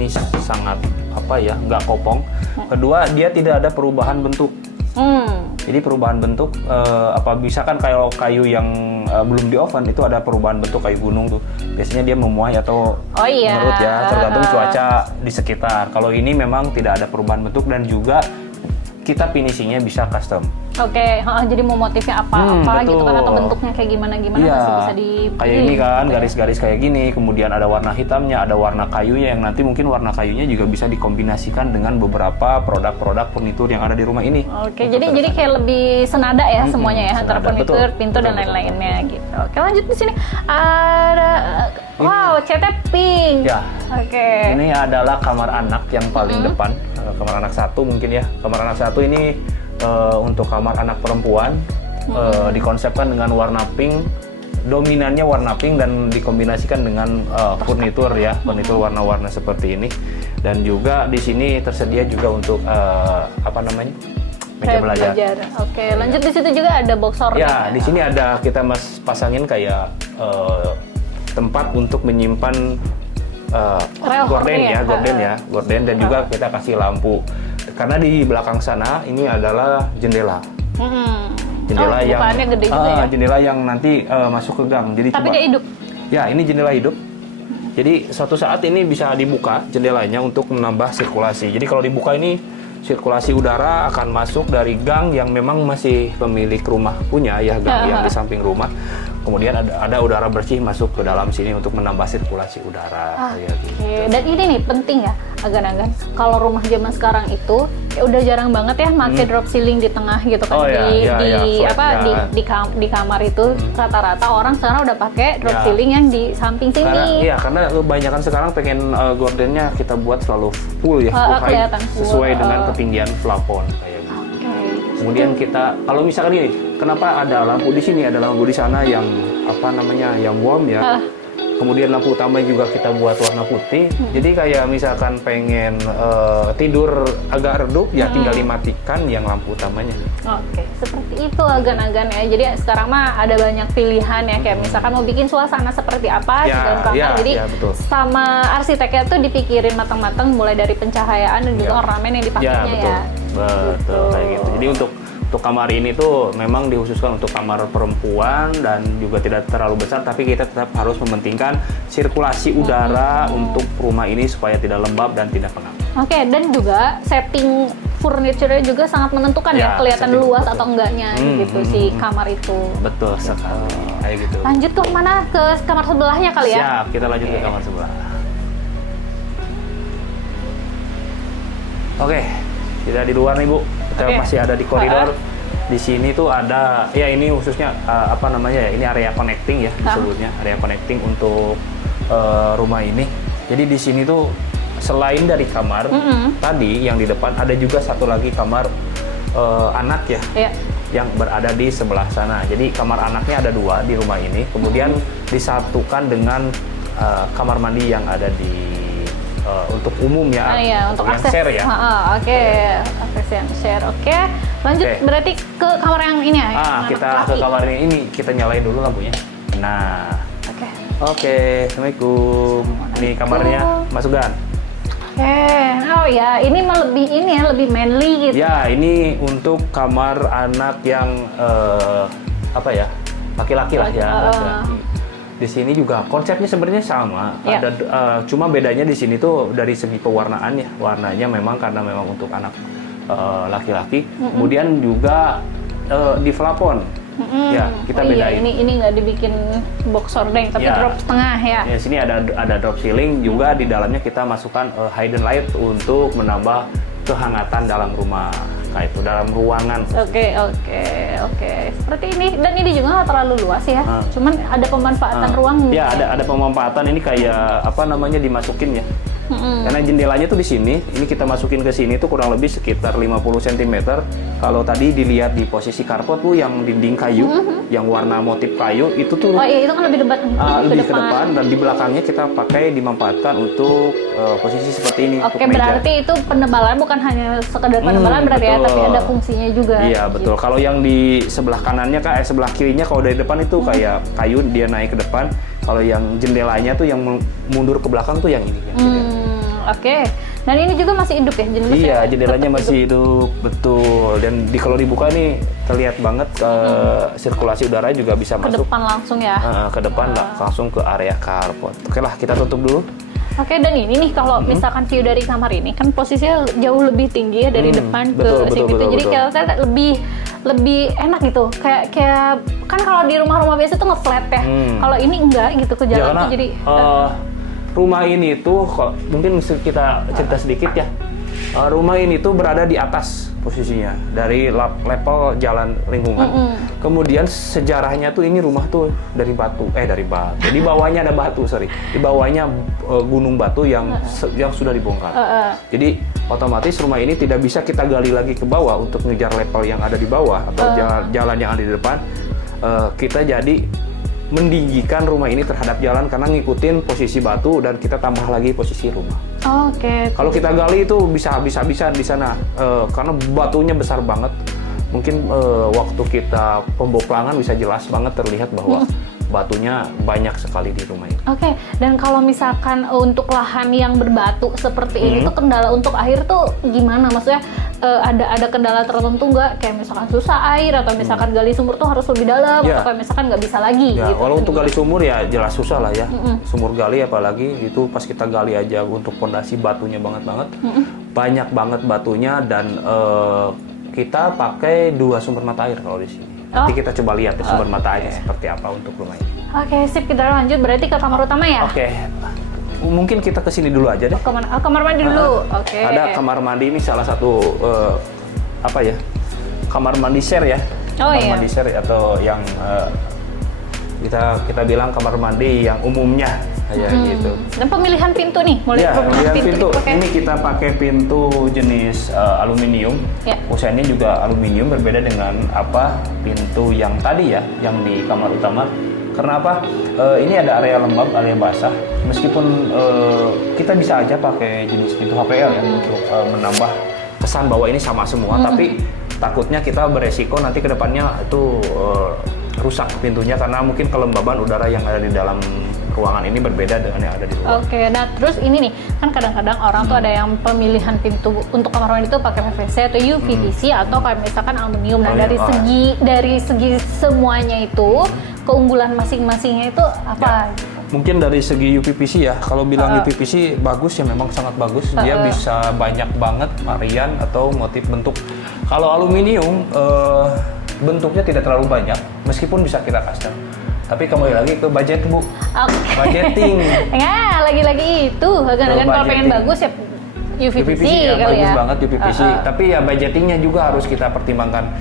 ini sangat nggak kopong. Kedua dia tidak ada perubahan bentuk. Jadi perubahan bentuk, misalkan kalau kayu yang belum di oven itu ada perubahan bentuk kayu gunung tuh. Biasanya dia memuai atau menurut ya, tergantung cuaca di sekitar. Kalau ini memang tidak ada perubahan bentuk dan juga kita finishingnya bisa custom. Jadi mau motifnya apa gitu kan, atau bentuknya kayak gimana masih bisa dipilih. Kayak ini kan, garis-garis kayak gini, kemudian ada warna hitamnya, ada warna kayunya yang nanti mungkin warna kayunya juga bisa dikombinasikan dengan beberapa produk-produk furnitur yang ada di rumah ini. Jadi kayak lebih senada ya semuanya ya, antara furnitur, pintu dan lain-lainnya gitu. Lanjut di sini ada catnya pink. Ini adalah kamar anak yang paling depan, kamar anak 1 mungkin ya. Kamar anak 1 ini untuk kamar anak perempuan dikonsepkan dengan warna pink, dominannya warna pink dan dikombinasikan dengan furnitur ya, furnitur warna-warna seperti ini. Dan juga di sini tersedia juga untuk meja belajar. Lanjut di situ juga ada boxer. Di sini ada kita pasangin kayak tempat untuk menyimpan gorden dan juga kita kasih lampu. Karena di belakang sana ini adalah jendela. Jendela yang gede juga ya? Jendela yang nanti masuk ke gang. Jadi dia hidup. Ya, ini jendela hidup. Jadi suatu saat ini bisa dibuka jendelanya untuk menambah sirkulasi. Jadi kalau dibuka ini sirkulasi udara akan masuk dari gang yang memang masih pemilik rumah punya ya, gang yang di samping rumah. kemudian ada udara bersih masuk ke dalam sini untuk menambah sirkulasi udara kayak gitu. Dan ini nih penting ya, Agan-Agan. Kalau rumah zaman sekarang itu ya udah jarang banget ya pakai drop ceiling di tengah gitu kan, di kamar itu rata-rata orang sekarang udah pakai drop ceiling yang di samping sini. Karena kebanyakan sekarang pengen gordennya kita buat selalu full ya, full height, sesuai dengan ketinggian plafon kayak gitu. Kemudian kita, kalau misalkan ini, kenapa ada lampu di sini, ada lampu di sana yang yang warm ya. Kemudian lampu utama juga kita buat warna putih. Jadi kayak misalkan pengen tidur agak redup ya tinggal dimatikan yang lampu utamanya. Oke, seperti itu Agan-Agan ya. Jadi sekarang mah ada banyak pilihan ya, kayak misalkan mau bikin suasana seperti apa di dalam kamar. Jadi sama arsiteknya tuh dipikirin matang-matang mulai dari pencahayaan dan juga ornamen yang dipakainya ya. Betul kayak gitu. Jadi untuk kamar ini tuh memang dikhususkan untuk kamar perempuan dan juga tidak terlalu besar, tapi kita tetap harus mementingkan sirkulasi udara untuk rumah ini supaya tidak lembab dan tidak pengap. Oke, dan juga setting furniture-nya juga sangat menentukan ya kelihatan luas atau enggaknya gitu si kamar itu. Betul sekali. Kayak gitu. Lanjut ke mana? Ke kamar sebelahnya kali ya? Siap, kita lanjut ke kamar sebelah. Oke, tidak di luar nih Bu. Kita masih ada di koridor. Di sini tuh ada, ya ini khususnya ini area connecting ya disebutnya, area connecting untuk rumah ini. Jadi di sini tuh selain dari kamar tadi yang di depan, ada juga satu lagi kamar anak ya, yang berada di sebelah sana. Jadi kamar anaknya ada 2 di rumah ini, kemudian disatukan dengan kamar mandi yang ada di untuk umum ya, untuk yang akses share ya. Akses yang share. Lanjut berarti ke kamar yang ini ya. Kita ke kamar ini, kita nyalain dulu lampunya. Nah, oke, Assalamualaikum. Ini kamarnya Mas Ugan. Oh ya, ini lebih manly gitu. Ya, ini untuk kamar anak yang laki-laki lah ya. Di sini juga konsepnya sebenarnya sama, ada cuma bedanya di sini tuh dari segi pewarnaannya, warnanya memang karena memang untuk anak laki-laki, kemudian juga di plafon, ya kita bedain. Ini nggak dibikin box hordeng, tapi drop setengah ya. Ya sini ada drop ceiling juga, di dalamnya kita masukkan hidden light untuk menambah kehangatan dalam rumah. Kayak itu dalam ruangan. Oke. Seperti ini, dan ini juga nggak terlalu luas ya. Cuman ada pemanfaatan ruang. Ya, ada pemanfaatan ini kayak dimasukin ya. Karena jendelanya tuh di sini, ini kita masukin ke sini tuh kurang lebih sekitar 50 cm. Kalau tadi dilihat di posisi karpet tuh yang dinding kayu, yang warna motif kayu itu tuh. Itu kan lebih lebih ke depan, dan di belakangnya kita pakai dimanfaatkan untuk posisi seperti ini. Berarti itu penebalan bukan hanya sekedar penebalan berarti ya, tapi ada fungsinya juga. Iya betul. Kalau yang di sebelah kanannya sebelah kirinya kalau dari depan itu kayak kayu dia naik ke depan. Kalau yang jendelanya tuh yang mundur ke belakang tuh yang ini. Dan ini juga masih hidup ya jendelanya? Iya, jendelanya masih hidup, betul. Dan kalau dibuka nih terlihat banget sirkulasi udara juga bisa masuk. Ke depan langsung ya? Ke depan langsung ke area carport. Oke lah, kita tutup dulu. Dan ini nih kalau misalkan view dari kamar ini kan posisinya jauh lebih tinggi ya dari depan ke sini gitu. Jadi kayak lebih enak gitu. Kayak kan kalau di rumah-rumah biasa tuh nge-flat ya. Kalau ini enggak gitu ke jalan tuh jadi rumah ini tuh mungkin kita cerita sedikit ya. Rumah ini tuh berada di atas posisinya dari level jalan lingkungan. Kemudian sejarahnya tuh ini rumah tuh dari batu. Di bawahnya ada batu, Di bawahnya gunung batu yang sudah dibongkar. Jadi otomatis rumah ini tidak bisa kita gali lagi ke bawah untuk ngejar level yang ada di bawah atau jalan yang ada di depan. Kita jadi meninggikan rumah ini terhadap jalan karena ngikutin posisi batu dan kita tambah lagi posisi rumah. Kalau kita gali itu bisa habis-habisan di sana karena batunya besar banget. Mungkin waktu kita pemboplangan bisa jelas banget terlihat bahwa batunya banyak sekali di rumah ini. Dan kalau misalkan untuk lahan yang berbatu seperti ini tuh kendala untuk air tuh gimana? Maksudnya ada kendala tertentu nggak? Kayak misalkan susah air atau misalkan gali sumur tuh harus lebih dalam atau kayak misalkan nggak bisa lagi gitu. Kalau untuk gali sumur ya jelas susah lah ya. Sumur gali apalagi itu pas kita gali aja untuk fondasi batunya banget. Banyak banget batunya dan kita pakai 2 sumber mata air kalau di sini. Nanti kita coba lihat ya sumber matanya seperti apa untuk rumah ini. Oke, sip, kita lanjut berarti ke kamar utama ya? Oke. Mungkin kita ke sini dulu aja deh. Kamar mandi dulu. Oke. Ada kamar mandi ini salah satu apa ya? Kamar mandi share ya. Kamar mandi share atau yang kita bilang kamar mandi yang umumnya kayak gitu. Dan pemilihan pintu nih, pemilihan pintu. Ini kita pakai pintu jenis aluminium. Usianya juga aluminium, berbeda dengan pintu yang tadi ya, yang di kamar utama. Karena ini ada area lembab, area basah. Meskipun kita bisa aja pakai jenis pintu HPL ya untuk menambah kesan bahwa ini sama semua, tapi takutnya kita beresiko nanti kedepannya itu rusak pintunya karena mungkin kelembaban udara yang ada di dalam ruangan ini berbeda dengan yang ada di luar. Oke, nah terus ini nih, kan kadang-kadang orang tuh ada yang pemilihan pintu untuk kamar mandi itu pakai PVC atau UPVC atau kayak misalkan aluminium. Nah, dari segi semuanya itu keunggulan masing-masingnya itu apa? Mungkin dari segi UPVC ya, kalau bilang UPVC bagus ya memang sangat bagus. Dia bisa banyak banget varian atau motif bentuk. Kalau aluminium bentuknya tidak terlalu banyak, meskipun bisa kita custom. Tapi kembali lagi ke budget, Bu. Budgeting. Ya, lagi-lagi itu. Kadang-kadang kalau pengen bagus ya UPVC ya, kali bagus ya. banget UPVC. Tapi ya budgetingnya juga harus kita pertimbangkan.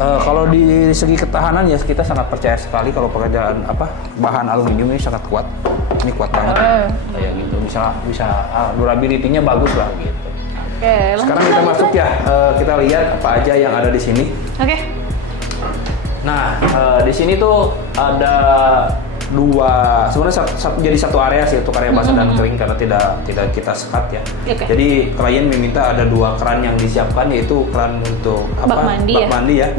Kalau di segi ketahanan ya kita sangat percaya sekali kalau pekerjaan bahan aluminium ini sangat kuat. Ini kuat banget. Kayak gitu. Bisa durability-nya bagus lah gitu. Oke, sekarang kita masuk ya. Kita lihat apa aja yang ada di sini. Oke. Nah, di sini tuh ada dua, sebenarnya jadi satu area sih untuk area basah dan kering karena tidak kita sekat ya. Jadi klien meminta ada dua keran yang disiapkan, yaitu keran untuk bak mandi ya.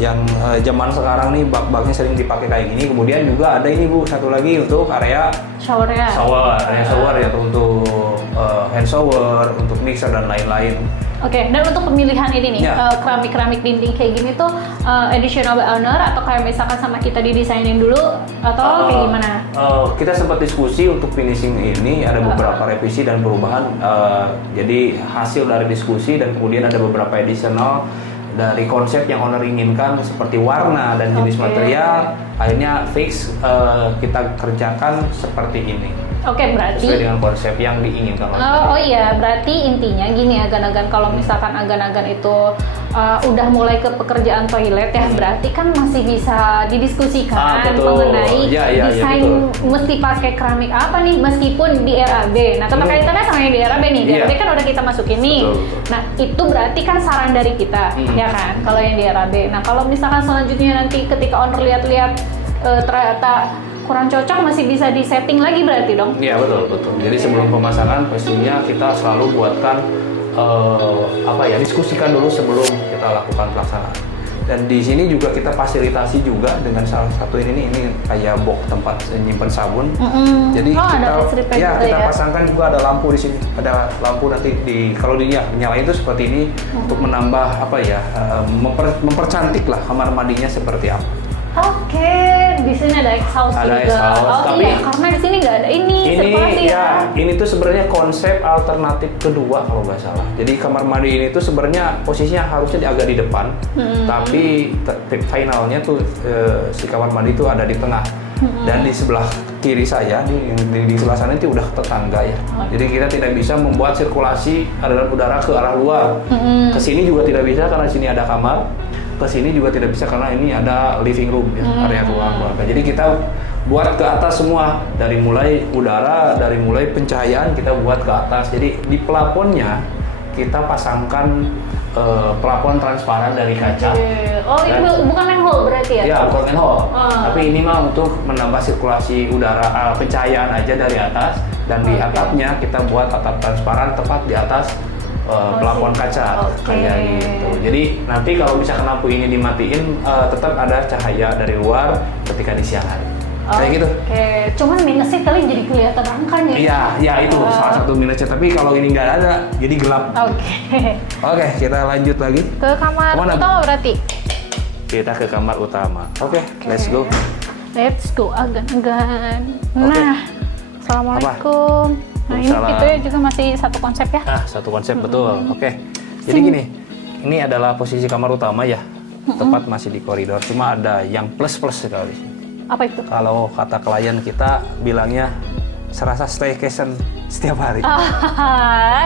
Yang zaman sekarang nih bak-baknya sering dipakai kayak gini. Kemudian juga ada ini Bu, satu lagi untuk area shower ya untuk hand shower, untuk mixer dan lain-lain. Oke, dan untuk pemilihan ini nih, keramik-keramik dinding kayak gini tuh additional by owner atau kayak misalkan sama kita didesainin dulu atau kayak gimana? Kita sempat diskusi untuk finishing ini, ada beberapa revisi dan perubahan. Jadi hasil dari diskusi dan kemudian ada beberapa additional dari konsep yang owner inginkan seperti warna dan jenis material, akhirnya fix kita kerjakan seperti ini. Oke, berarti sesuai dengan konsep yang diinginkan. Oh iya, berarti intinya gini agan-agan kalau misalkan agan-agan itu udah mulai ke pekerjaan toilet ya, berarti kan masih bisa didiskusikan mengenai desain mesti pakai keramik apa nih meskipun di RAB. Nah, kaitannya sama yang di RAB nih. Di RAB kan udah kita masukin nih. Nah, itu berarti kan saran dari kita, ya kan? Kalau yang di RAB. Nah, kalau misalkan selanjutnya nanti ketika owner lihat-lihat ternyata kurang cocok, masih bisa disetting lagi berarti dong? Iya, betul. Jadi sebelum pemasangan pastinya kita selalu buatkan diskusikan dulu sebelum kita lakukan pelaksanaan. Dan di sini juga kita fasilitasi juga dengan salah satu ini kayak box tempat nyimpen sabun. Jadi kita pasangkan juga ada lampu di sini. Ada lampu nanti kalau nyalain itu seperti ini untuk menambah mempercantik lah kamar mandinya seperti apa. Oke, di sini ada exhaust juga. Tapi karena di sini nggak ada sirkulasi ya. Ini tuh sebenarnya konsep alternatif kedua kalau nggak salah. Jadi kamar mandi ini tuh sebenarnya posisinya harusnya agak di depan, tapi finalnya tuh si kamar mandi itu ada di tengah. Dan di sebelah kiri saya, di sebelah sana itu udah tetangga ya. Jadi kita tidak bisa membuat sirkulasi aliran udara ke arah luar. Ke sini juga tidak bisa karena di sini ada kamar. Ke sini juga tidak bisa karena ini ada living room ya, area keluarga. Jadi kita buat ke atas semua, dari mulai udara, dari mulai pencahayaan kita buat ke atas. Jadi di plafonnya kita pasangkan plafon transparan dari kaca. Ini bukan manhole berarti ya? Ya, bukan manhole. Tapi ini mah untuk menambah sirkulasi udara, pencahayaan aja dari atas. Dan di atapnya kita buat atap transparan tepat di atas plafon kaca kayak gitu. Jadi nanti kalau misalkan lampu ini dimatiin, tetap ada cahaya dari luar ketika di siang hari. Kayak gitu. Oke, cuman minusnya kali jadi kelihatan angkanya. Iya, itu salah satu minusnya. Tapi kalau ini nggak ada, jadi gelap. Oke, kita lanjut lagi. Ke kamar utama berarti? Kita ke kamar utama. Oke, let's go. Let's go, agan-agan. Nah, assalamualaikum. Nah, ini pintunya juga masih satu konsep ya? Satu konsep, betul. Oke. Jadi gini, ini adalah posisi kamar utama ya. tepat masih di koridor. Cuma ada yang plus-plus sekali. Apa itu? Kalau kata klien kita bilangnya serasa staycation setiap hari.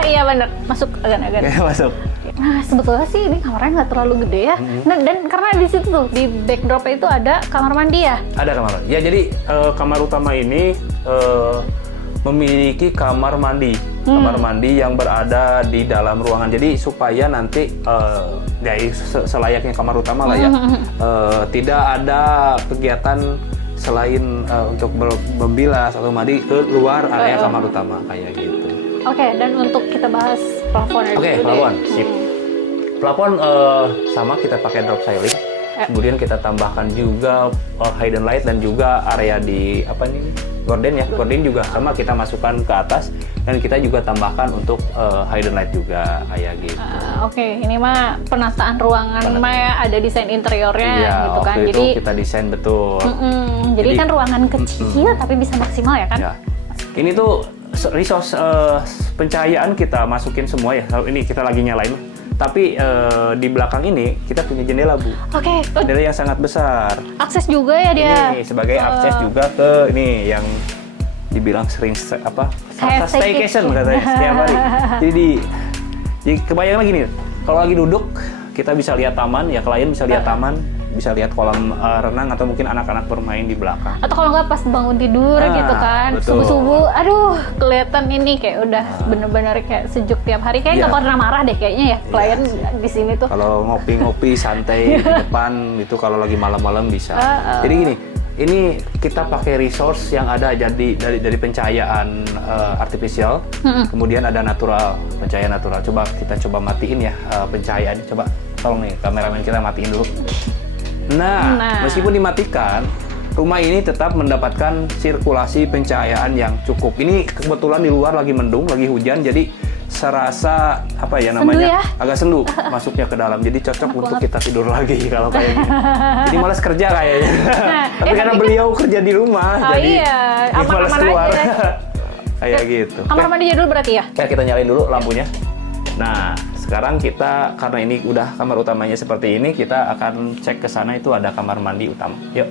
Iya bener, masuk agak-agak. Oke, masuk. Nah sebetulnya sih ini kamarnya nggak terlalu gede ya. Nah, dan karena di situ tuh di backdropnya itu ada kamar mandi ya. Ada kamar mandi. Ya jadi kamar utama ini memiliki kamar mandi. Kamar mandi yang berada di dalam ruangan. Jadi supaya nanti selayaknya kamar utama lah ya. Tidak ada kegiatan selain untuk membilas atau mandi ke luar area kamar utama kayak gitu. Oke, dan untuk kita bahas plafonnya dulu. Oke, plafon, sip. Plafon sama kita pakai drop ceiling. Kemudian kita tambahkan juga hidden light dan juga area di apa nih? Gorden ya. Gorden juga sama kita masukkan ke atas dan kita juga tambahkan untuk hidden light juga kayak gitu. Oke, ini mah penataan ruangan mah ya, ada desain interiornya gitu kan. Jadi itu kita desain betul. Jadi kan ruangan kecil tapi bisa maksimal ya kan? Ya. Ini tuh resource pencahayaan kita masukin semua ya. Ini kita lagi nyalain. Tapi di belakang ini kita punya jendela, Bu. Oke. Jendela yang sangat besar. Akses juga ya dia. Ini sebagai akses juga ke ini yang dibilang sering staycation katanya setiap hari. Jadi kebayang lagi nih, kalau lagi duduk kita bisa lihat taman, ya klien bisa lihat taman, bisa lihat kolam renang atau mungkin anak-anak bermain di belakang. Atau kalau nggak pas bangun tidur gitu kan, subuh-subuh, aduh kelihatan ini kayak udah bener-bener kayak sejuk tiap hari. Kayak nggak pernah marah deh kayaknya ya klien di sini tuh. Kalau ngopi-ngopi santai di depan itu kalau lagi malam-malam bisa. Jadi gini, ini kita pakai resource yang ada jadi dari pencahayaan artificial, kemudian ada natural, pencahayaan natural. Kita coba matiin ya pencahayaan. Coba tolong nih kameramen kita matiin dulu. Nah, meskipun dimatikan, rumah ini tetap mendapatkan sirkulasi pencahayaan yang cukup. Ini kebetulan di luar lagi mendung, lagi hujan, jadi serasa apa ya namanya, agak sendu masuknya ke dalam. Jadi cocok untuk kita tidur lagi kalau kayak gini. Jadi malas kerja kayaknya. Tapi karena beliau kerja di rumah, jadi malas keluar. Kayak gitu. Kamar mandi dulu berarti ya? Ya, kita nyalain dulu lampunya. Nah, sekarang kita, karena ini udah kamar utamanya seperti ini, kita akan cek ke sana, itu ada kamar mandi utama. Yuk.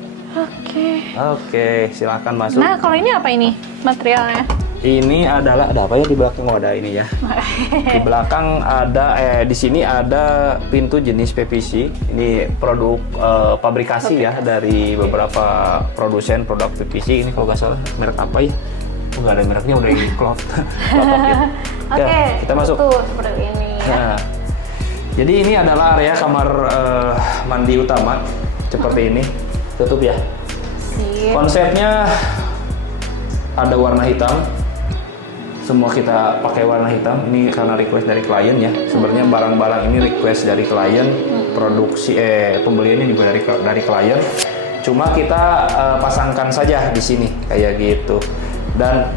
Oke, silakan masuk. Nah, kalau ini apa ini materialnya? Ini adalah, ada apa ya di belakang? Oh, ada ini ya. Di belakang ada, di sini ada pintu jenis PVC. Ini produk pabrikasi ya dari beberapa produsen produk PVC. Ini kalau nggak salah merek apa ya? Nggak ada mereknya, udah di cloth. Oke, kita masuk. Tuh, seperti ini. Nah, jadi ini adalah area kamar mandi utama seperti ini. Tutup ya. Konsepnya ada warna hitam. Semua kita pakai warna hitam. Ini karena request dari klien ya. Sebenarnya barang-barang ini request dari klien. Produksi pembeliannya juga dari klien. Cuma kita pasangkan saja di sini kayak gitu. Dan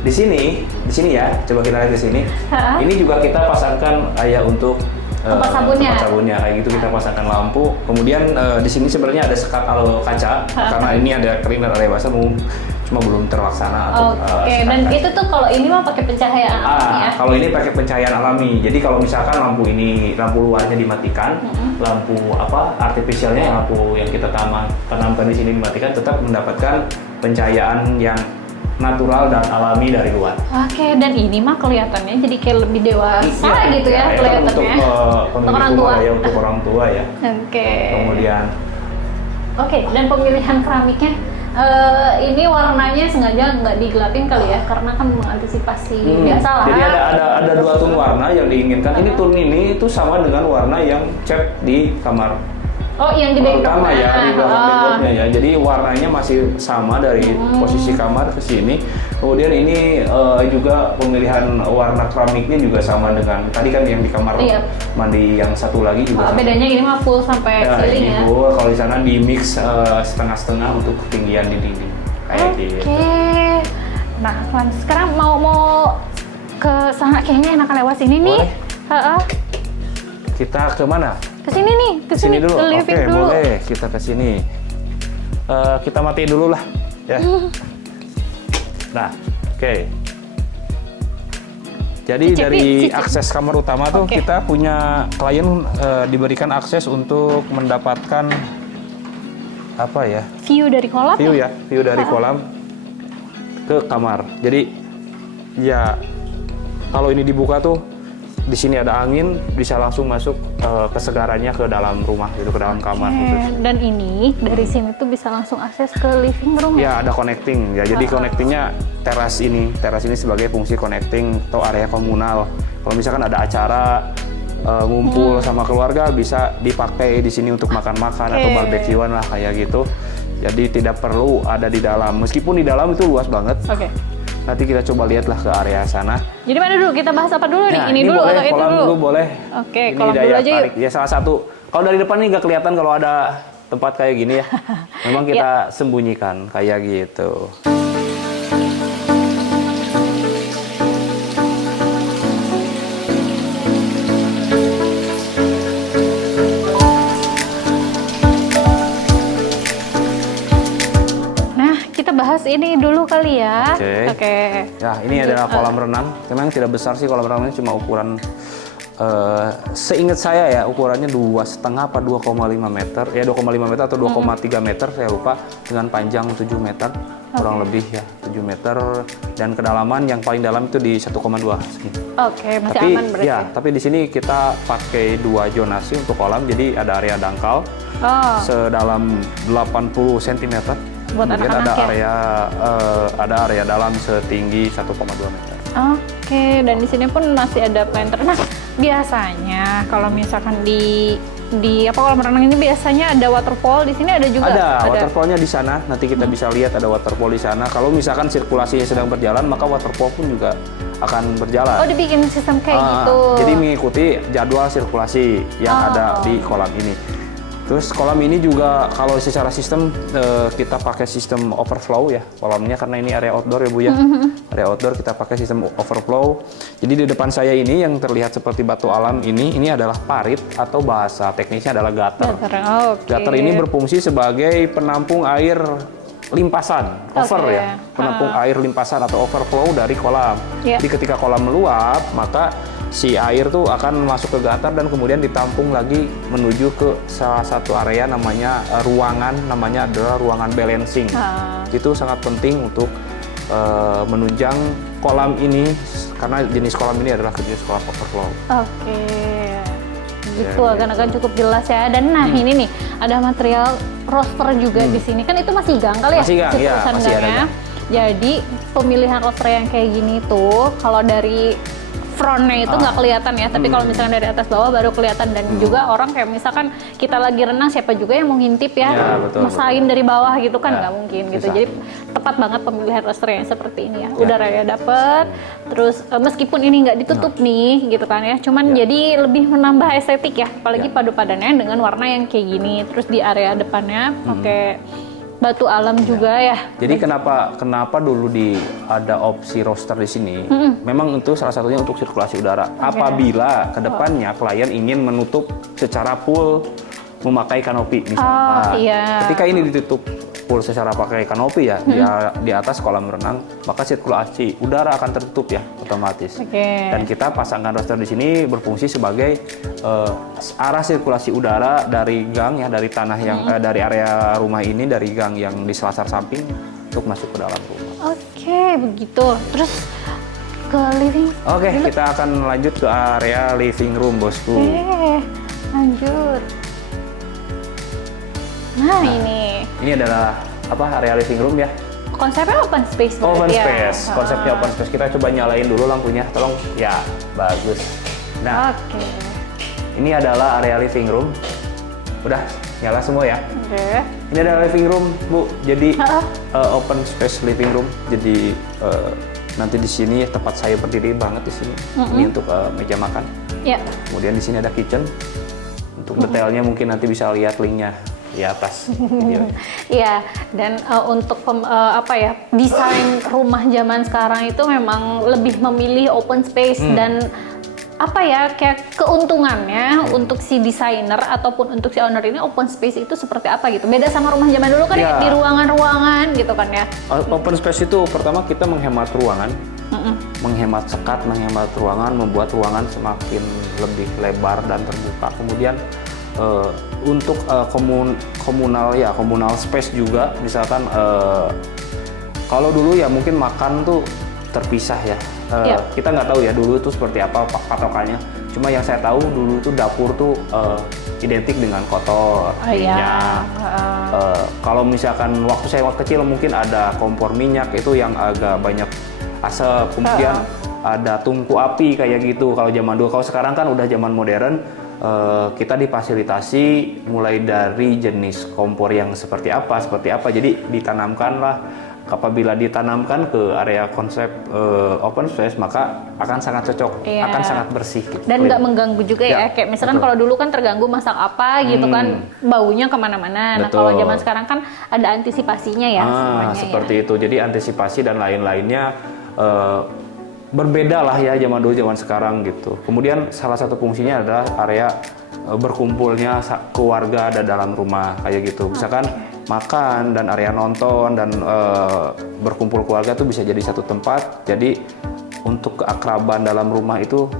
di sini ya, coba kita lihat di sini. Ini juga kita pasangkan untuk tempat sabunnya kayak gitu, kita pasangkan lampu. Kemudian di sini sebenarnya ada sekat kaca karena ini ada cleaner area basah, cuma belum terlaksana. Oke, dan itu tuh kalau ini mah pakai pencahayaan alami ya? Kalau ini pakai pencahayaan alami. Jadi kalau misalkan lampu luarnya dimatikan, lampu artifisialnya, lampu yang kita tanamkan di sini dimatikan, tetap mendapatkan pencahayaan yang natural dan alami dari luar. Oke, dan ini mah kelihatannya jadi kayak lebih dewasa gitu ya kelihatannya. Untuk orang tua ya, untuk orang tua ya. Oke. Kemudian. Oke, dan pemilihan keramiknya ini warnanya sengaja nggak digelapin kali ya, karena kan mengantisipasi biasa lah. Jadi ada dua tone warna yang diinginkan. Ini tone ini itu sama dengan warna yang cat di kamar. Oh, yang di backdrop utama ya, di belakang backdropnya ya. Jadi warnanya masih sama dari posisi kamar ke sini. Kemudian ini juga pemilihan warna keramiknya juga sama dengan tadi kan yang di kamar mandi yang satu lagi juga. Bedanya ini mah full sampai ceiling ya. Full, kalau di sana di mix setengah-setengah untuk ketinggian di dinding. Kayak gitu. Nah, sekarang mau ke sana kayaknya enakan lewat sini nih. Kita ke mana? Ke sini nih, ke sini dulu. Oke, boleh. Kita ke sini. Kita matiin dulu lah, ya. Nah, oke. Jadi dari Cicipi. akses kamar utama tuh kita punya klien diberikan akses untuk mendapatkan apa ya? View dari kolam. View dari kolam ke kamar. Jadi ya kalau ini dibuka tuh di sini ada angin, bisa langsung masuk kesegarannya ke dalam rumah, gitu, ke dalam kamar. Gitu. Dan ini dari sini tuh bisa langsung akses ke living room. Ya, ada connecting. Ya, jadi connectingnya teras ini sebagai fungsi connecting atau area komunal. Kalau misalkan ada acara ngumpul sama keluarga, bisa dipakai di sini untuk makan-makan atau barbekyuan lah kayak gitu. Jadi tidak perlu ada di dalam. Meskipun di dalam itu luas banget. Nanti kita coba lihatlah ke area sana. Jadi mana dulu? Kita bahas apa dulu nih? Nah, ini dulu boleh, atau itu kolam dulu? Boleh. Oke, Ini kolam dulu aja tarik. Ya salah satu. Kalau dari depan nih nggak kelihatan kalau ada tempat kayak gini ya. Memang kita sembunyikan kayak gitu. Bahas ini dulu kali ya. Oke. Nah, ini adalah kolam renang. Memang tidak besar sih kolam renangnya, cuma ukuran seingat saya ya ukurannya 2,5 apa 2,5 meter. Ya 2,5 meter atau 2,3 meter saya lupa, dengan panjang 7 meter kurang lebih ya 7 meter, dan kedalaman yang paling dalam itu di 1,2 segini. Masih aman berarti. Ya, tapi di sini kita pakai 2 zonasi untuk kolam. Jadi ada area dangkal sedalam 80 cm. Buat kemudian anak-anak ada area dalam setinggi 1,2 meter. Dan di sini pun masih ada planter. Nah, biasanya kalau misalkan di kolam renang ini biasanya ada waterfall, di sini ada juga. Ada waterfallnya di sana. Nanti kita bisa lihat ada waterfall di sana. Kalau misalkan sirkulasinya sedang berjalan, maka waterfall pun juga akan berjalan. Dibikin sistem kayak gitu. Jadi mengikuti jadwal sirkulasi yang ada di kolam ini. Terus kolam ini juga kalau secara sistem kita pakai sistem overflow ya kolamnya, karena ini area outdoor ya Bu ya. Area outdoor kita pakai sistem overflow. Jadi di depan saya ini yang terlihat seperti batu alam ini adalah parit atau bahasa teknisnya adalah gutter. Gutter ini berfungsi sebagai penampung air limpasan, penampung air limpasan atau overflow dari kolam. Jadi ketika kolam meluap, maka si air tuh akan masuk ke gutter dan kemudian ditampung lagi menuju ke salah satu area namanya namanya adalah ruangan balancing. Itu sangat penting untuk menunjang kolam ini, karena jenis kolam ini adalah jenis kolam overflow. Gitu akan cukup jelas ya. Dan ini nih ada material roster juga di sini. Kan itu masih gang kali ya? Masih ada. Jadi pemilihan roster yang kayak gini tuh kalau dari frontnya itu nggak kelihatan ya, tapi kalau misalnya dari atas bawah baru kelihatan. Dan juga orang kayak misalkan kita lagi renang, siapa juga yang mau ngintip ya, masain dari bawah gitu kan nggak mungkin gitu. Jadi tepat banget pemilihan roster yang seperti ini ya. Udaranya dapet, terus meskipun ini nggak ditutup nih gitu kan ya, cuman jadi lebih menambah estetik ya, apalagi padu-padannya dengan warna yang kayak gini. Terus di area depannya pakai batu alam juga ya. Jadi kenapa dulu ada opsi roster di sini? Memang itu salah satunya untuk sirkulasi udara. Apabila kedepannya klien ingin menutup secara full memakai kanopi misalnya. Ketika ini ditutup full secara pakai kanopi ya di atas kolam renang, maka sirkulasi udara akan tertutup ya otomatis. Dan kita pasangkan roster di sini berfungsi sebagai arah sirkulasi udara dari gang ya, dari tanah yang dari area rumah ini, dari gang yang di selasar samping untuk masuk ke dalam rumah. Begitu. Terus ke living. Kita akan lanjut ke area living room, bosku. Lanjut. Nah, ini adalah area living room ya. Konsepnya open space. Konsepnya open space. Kita coba nyalain dulu lampunya, tolong. Ya, bagus. Nah, ini adalah area living room. Udah nyala semua ya. Ini adalah living room, Bu. Jadi open space living room. Jadi nanti di sini tempat saya berdiri banget di sini. Ini untuk meja makan. Kemudian di sini ada kitchen. Untuk detailnya mungkin nanti bisa lihat linknya di atas. Dan untuk desain rumah zaman sekarang itu memang lebih memilih open space. Dan kayak keuntungannya untuk si desainer ataupun untuk si owner ini, open space itu seperti apa gitu? Beda sama rumah zaman dulu kan di ruangan-ruangan gitu kan ya. Open space itu pertama kita menghemat ruangan. menghemat sekat, menghemat ruangan, membuat ruangan semakin lebih lebar dan terbuka. Kemudian untuk komunal space juga, misalkan kalau dulu ya mungkin makan tuh terpisah ya. Kita nggak tahu ya dulu itu seperti apa patokannya. Cuma yang saya tahu dulu tuh dapur tuh identik dengan kotor, minyak. Kalau misalkan waktu saya kecil mungkin ada kompor minyak itu yang agak banyak asap, kemudian ada tungku api kayak gitu kalau zaman dulu. Kalau sekarang kan udah zaman modern, kita difasilitasi mulai dari jenis kompor yang seperti apa, jadi ditanamkanlah. Apabila ditanamkan ke area konsep open space, maka akan sangat cocok, akan sangat bersih gitu. Dan nggak mengganggu juga ya, kayak misalkan kalau dulu kan terganggu masak apa gitu kan, baunya kemana-mana. Nah kalau zaman sekarang kan ada antisipasinya ya semuanya. Seperti itu, jadi antisipasi dan lain-lainnya berbeda lah ya zaman dulu zaman sekarang gitu. Kemudian salah satu fungsinya adalah area berkumpulnya keluarga ada dalam rumah kayak gitu. Misalkan makan dan area nonton dan berkumpul keluarga tuh bisa jadi satu tempat. Jadi untuk keakraban dalam rumah itu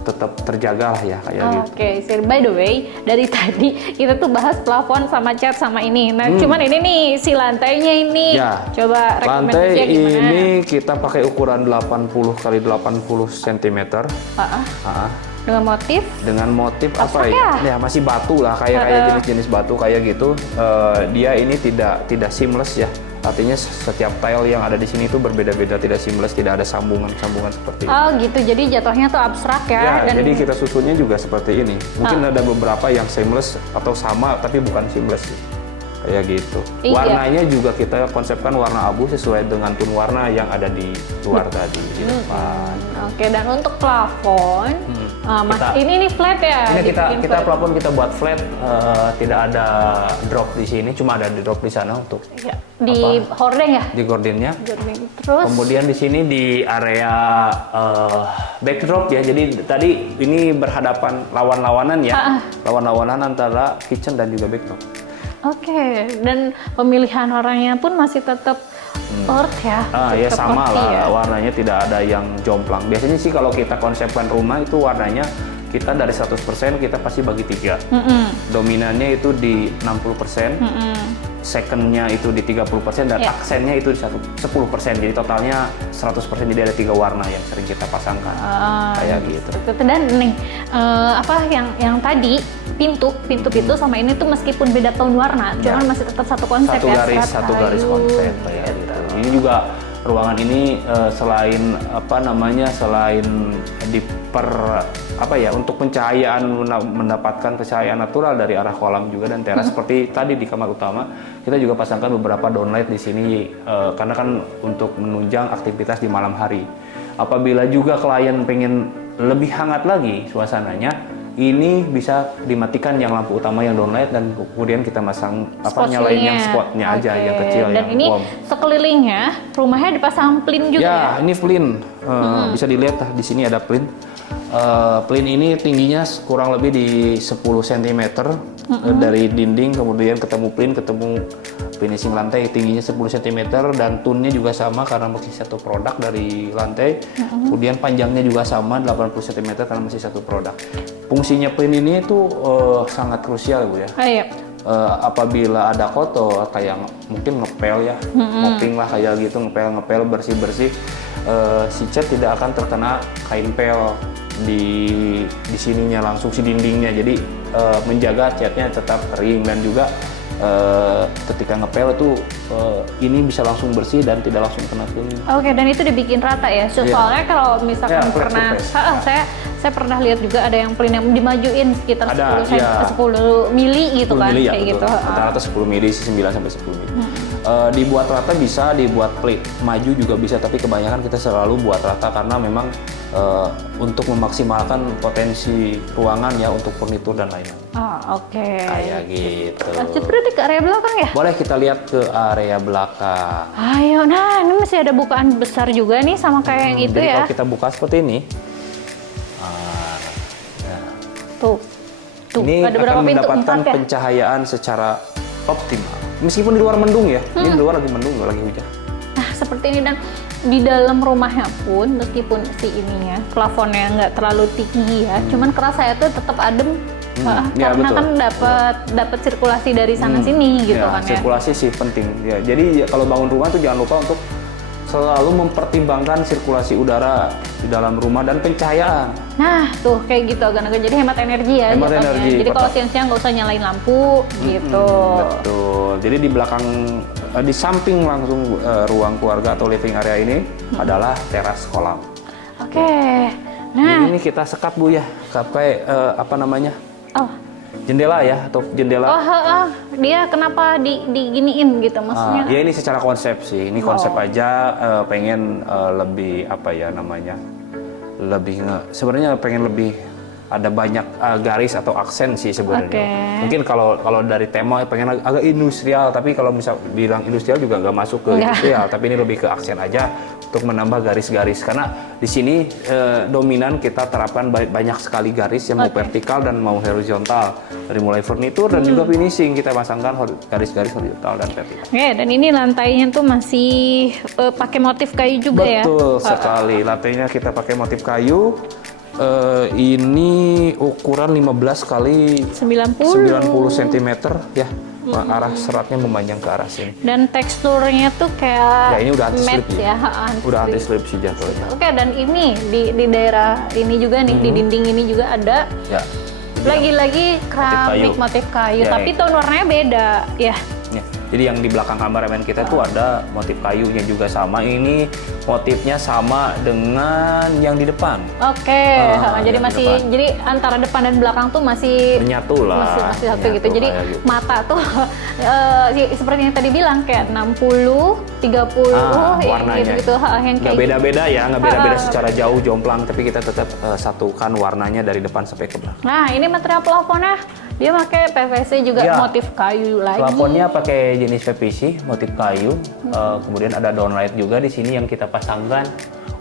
tetap terjaga lah ya kayak gitu. Oke, by the way, dari tadi kita tuh bahas plafon sama cat sama ini. Nah, cuman ini nih si lantainya ini. Ya, coba rekomendasinya lantai gimana? ini kita pakai ukuran 80 x 80 cm. Dengan motif? Dengan motif apa ya? Ya masih batu lah, kayak jenis-jenis batu kayak gitu. Dia ini tidak seamless ya. Artinya setiap tile yang ada di sini itu berbeda-beda, tidak seamless, tidak ada sambungan-sambungan seperti itu. Oh gitu, jadi jatuhnya tuh abstrak ya? Ya, jadi kita susunnya juga seperti ini. Mungkin ada beberapa yang seamless atau sama tapi bukan seamless sih. Kayak gitu. Warnanya juga kita konsepkan warna abu sesuai dengan tone warna yang ada di luar tadi di depan. Oke, dan untuk plafon, ini flat ya? Ini kita plafon kita buat flat, tidak ada drop di sini, cuma ada di drop di sana untuk di hordeng ya? Di gordennya. Terus kemudian di sini di area backdrop ya. Jadi tadi ini berhadapan lawan-lawanan ya, lawan-lawanan antara kitchen dan juga backdrop. Oke, dan pemilihan warnanya pun masih tetap earth ya? Ya sama lah, warnanya tidak ada yang jomplang. Biasanya sih kalau kita konsepkan rumah itu warnanya kita dari 100% kita pasti bagi 3. Dominannya itu di 60%, secondnya itu di 30%, dan aksennya itu di 10%. Jadi totalnya 100%, jadi ada 3 warna yang sering kita pasangkan. Kayak gitu. Dan nih, yang tadi pintu sama ini tuh meskipun beda tone warna, cuman masih tetap satu konsep satu garis konsep kayak gitu. Ini juga ruangan ini selain selain untuk pencahayaan mendapatkan pencahayaan natural dari arah kolam juga dan teras seperti tadi di kamar utama, kita juga pasangkan beberapa downlight di sini karena kan untuk menunjang aktivitas di malam hari. Apabila juga klien pengen lebih hangat lagi suasananya, ini bisa dimatikan yang lampu utama yang downlight dan kemudian kita masang nyalain yang spotnya aja yang kecil. Dan yang ini sekelilingnya rumahnya dipasang plin juga ya? Ini plin, bisa dilihat di sini ada plin. Plin ini tingginya kurang lebih di 10 cm dari dinding, kemudian ketemu finishing lantai tingginya 10 cm dan tunnya juga sama karena masih satu produk dari lantai. Kemudian panjangnya juga sama 80 cm karena masih satu produk. Fungsinya plin ini itu sangat krusial Bu ya. Apabila ada kotor kayak mungkin ngepel ya, mopping lah kayak gitu, ngepel bersih-bersih, si cat tidak akan terkena kain pel di sininya langsung si dindingnya, jadi menjaga catnya tetap kering dan juga ketika ngepel itu ini bisa langsung bersih dan tidak langsung kena kuning. Oke, dan itu dibikin rata ya. Soalnya kalau misalkan pernah saya pernah lihat juga ada yang plin yang dimajuin sekitar 10 mili gitu kan, kayak gitu. Rata-rata 10 mili, 9 sampai 10 mili. Dibuat rata bisa, dibuat plate maju juga bisa, tapi kebanyakan kita selalu buat rata karena memang untuk memaksimalkan potensi ruangan ya untuk furnitur dan lain-lain. Oke. Kayak gitu. Lanjut berarti ke area belakang ya? Boleh kita lihat ke area belakang. Ayo, nah ini masih ada bukaan besar juga nih sama kayak yang itu jadi ya. Kalau kita buka seperti ini, tuh ini ada berapa akan pintu? mendapatkan 4 ya? pencahayaan secara optimal. Meskipun di luar mendung ya, ini di luar lagi mendung, lagi hujan. Nah seperti ini, dan di dalam rumahnya pun meskipun si ininya plafonnya nggak terlalu tinggi ya, cuman kerasa itu tetap adem. Ya, karena betul. kan dapat sirkulasi dari sana sini gitu ya, kan ya. Sirkulasi sih penting. Ya, jadi kalau bangun rumah tuh jangan lupa untuk selalu mempertimbangkan sirkulasi udara di dalam rumah dan pencahayaan. Nah, tuh kayak gitu agak-agak jadi hemat energi ya. Hemat jatuhnya. energi, Jadi kalau betul. siang-siang nggak usah nyalain lampu gitu. Betul. Jadi di belakang, di samping langsung ruang keluarga atau living area ini adalah teras kolam. Oke. Jadi Nah, ini kita sekat Bu ya, pakai apa namanya? oh. Jendela ya, atau jendela. Dia kenapa diginiin gitu maksudnya? Ya ini secara konsep sih. Ini konsep aja pengen lebih apa ya namanya? Sebenarnya pengen lebih ada banyak garis atau aksen sih sebenarnya. Oke. Mungkin kalau dari tema pengen agak industrial, tapi kalau bisa bilang industrial juga nggak masuk ke industrial, tapi ini lebih ke aksen aja untuk menambah garis-garis. Karena di sini dominan kita terapkan banyak sekali garis yang mau vertikal dan mau horizontal. Dari mulai furnitur dan juga finishing kita pasangkan garis-garis horizontal dan vertikal. Oke, dan ini lantainya tuh masih pakai motif kayu juga ya? Betul sekali. Lantainya kita pakai motif kayu. Ini ukuran 15 kali 90 cm ya. Arah seratnya memanjang ke arah sini. Dan teksturnya tuh kayak Ya ini udah anti slip matte ya. Udah anti slip sih jatuhnya. Oke, dan ini di daerah ini juga nih, di dinding ini juga ada Ya. lagi-lagi keramik motif kayu, Ya, tapi tone warnanya beda ya. Ya. Jadi yang di belakang kameramen kita tuh ada motif kayunya juga sama. Ini motifnya sama dengan yang di depan. Oke, jadi yang di masih depan. jadi antara depan dan belakang tuh masih Menyatu lah. masih satu gitu. Menyatu Jadi kayak gitu. mata tuh seperti yang tadi bilang kayak 60, 30 warnanya. gitu yang Nggak kayak beda-beda ya, nggak beda-beda secara jauh jomplang, tapi kita tetap satukan warnanya dari depan sampai ke belakang. Nah, ini material plafonnya dia pakai PVC juga Ya. motif kayu lagi. Plafonnya pakai jenis PVC, motif kayu. Kemudian ada downlight juga di sini yang kita pasangkan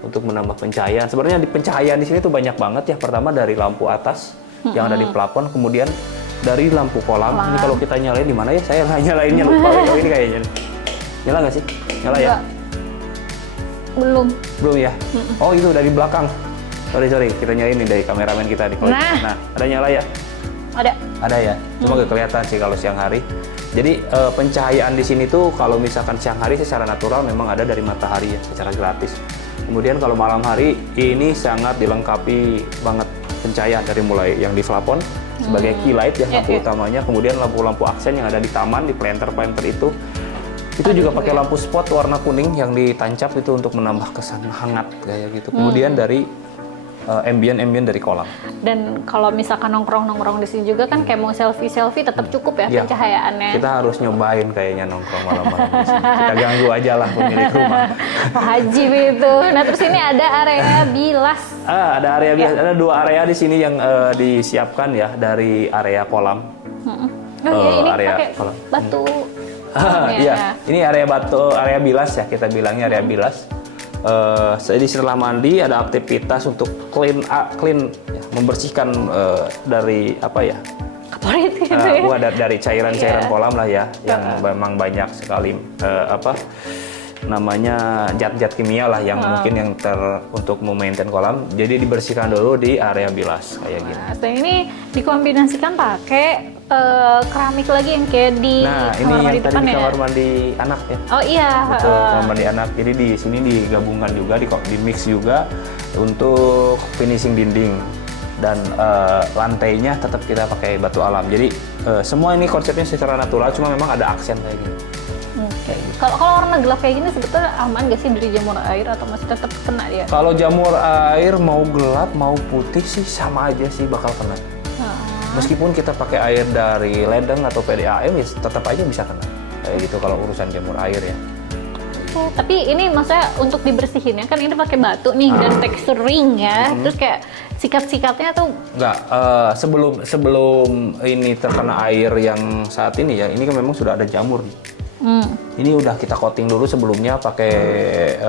untuk menambah pencahayaan. Sebenarnya di pencahayaan di sini tuh banyak banget ya. Pertama dari lampu atas yang ada di plafon, kemudian dari lampu kolam. Ini kalau kita nyalain di mana ya? Saya nggak nyalainnya lupa. Kalau ini kayaknya nyala nggak sih? Nyala ya? Enggak. Belum. Ya? Oh itu dari belakang. Sorry, kita nyalain nih dari kameramen kita di kolam. Nah, ada nyala ya? Ada ya, cuma nggak kelihatan sih kalau siang hari. Jadi pencahayaan di sini tuh kalau misalkan siang hari secara natural memang ada dari matahari ya, secara gratis. Kemudian kalau malam hari ini sangat dilengkapi banget pencahayaan dari mulai yang di plafon sebagai key light ya, lampu utamanya. Kemudian lampu-lampu aksen yang ada di taman, di planter-planter itu juga pakai lampu spot warna kuning yang ditancap itu untuk menambah kesan hangat kayak gitu. Kemudian dari ambient dari kolam. Dan kalau misalkan nongkrong di sini juga kan kayak mau selfie tetap cukup ya pencahayaannya. Kita harus nyobain kayaknya nongkrong malam-malam di sini. Kita ganggu aja lah pemilik rumah. Pak Haji itu. Nah, terus ini ada area bilas. Ada area bilas. Ada 2 area di sini yang disiapkan ya dari area kolam. Ini area pakai kolam. batu. Iya, ini area batu, area bilas ya, kita bilangnya area bilas. Jadi setelah mandi ada aktivitas untuk clean ya, membersihkan dari apa ya? Kaporit gitu ya. Dari cairan-cairan kolam lah ya, yang memang banyak sekali apa namanya zat-zat kimia lah yang mungkin yang untuk memaintain kolam. Jadi dibersihkan dulu di area bilas kayak gini. Nah, ini dikombinasikan pakai keramik lagi yang kayak di ini kamar mandi yang depan tadi di ya. kamar mandi anak ya. Oh iya. Betul, kamar mandi anak. Jadi di sini digabungkan juga, di mix juga untuk finishing dinding dan lantainya tetap kita pakai batu alam. Jadi semua ini konsepnya secara natural, cuma memang ada aksen kayak gini. Oke. Kalau warna gelap kayak gini sebetulnya aman gak sih dari jamur air atau masih tetap kena dia? Kalau jamur air mau gelap mau putih sih sama aja sih bakal kena. Meskipun kita pakai air dari ledeng atau PDAM ya tetap aja bisa kena. Kayak gitu kalau urusan jamur air ya. Oke, tapi ini maksudnya untuk dibersihin ya kan ini pakai batu nih dan tekstur ring ya. Terus kayak sikat-sikatnya tuh enggak, sebelum ini terkena air yang saat ini ya, ini kan memang sudah ada jamur nih. Ini udah kita coating dulu sebelumnya pakai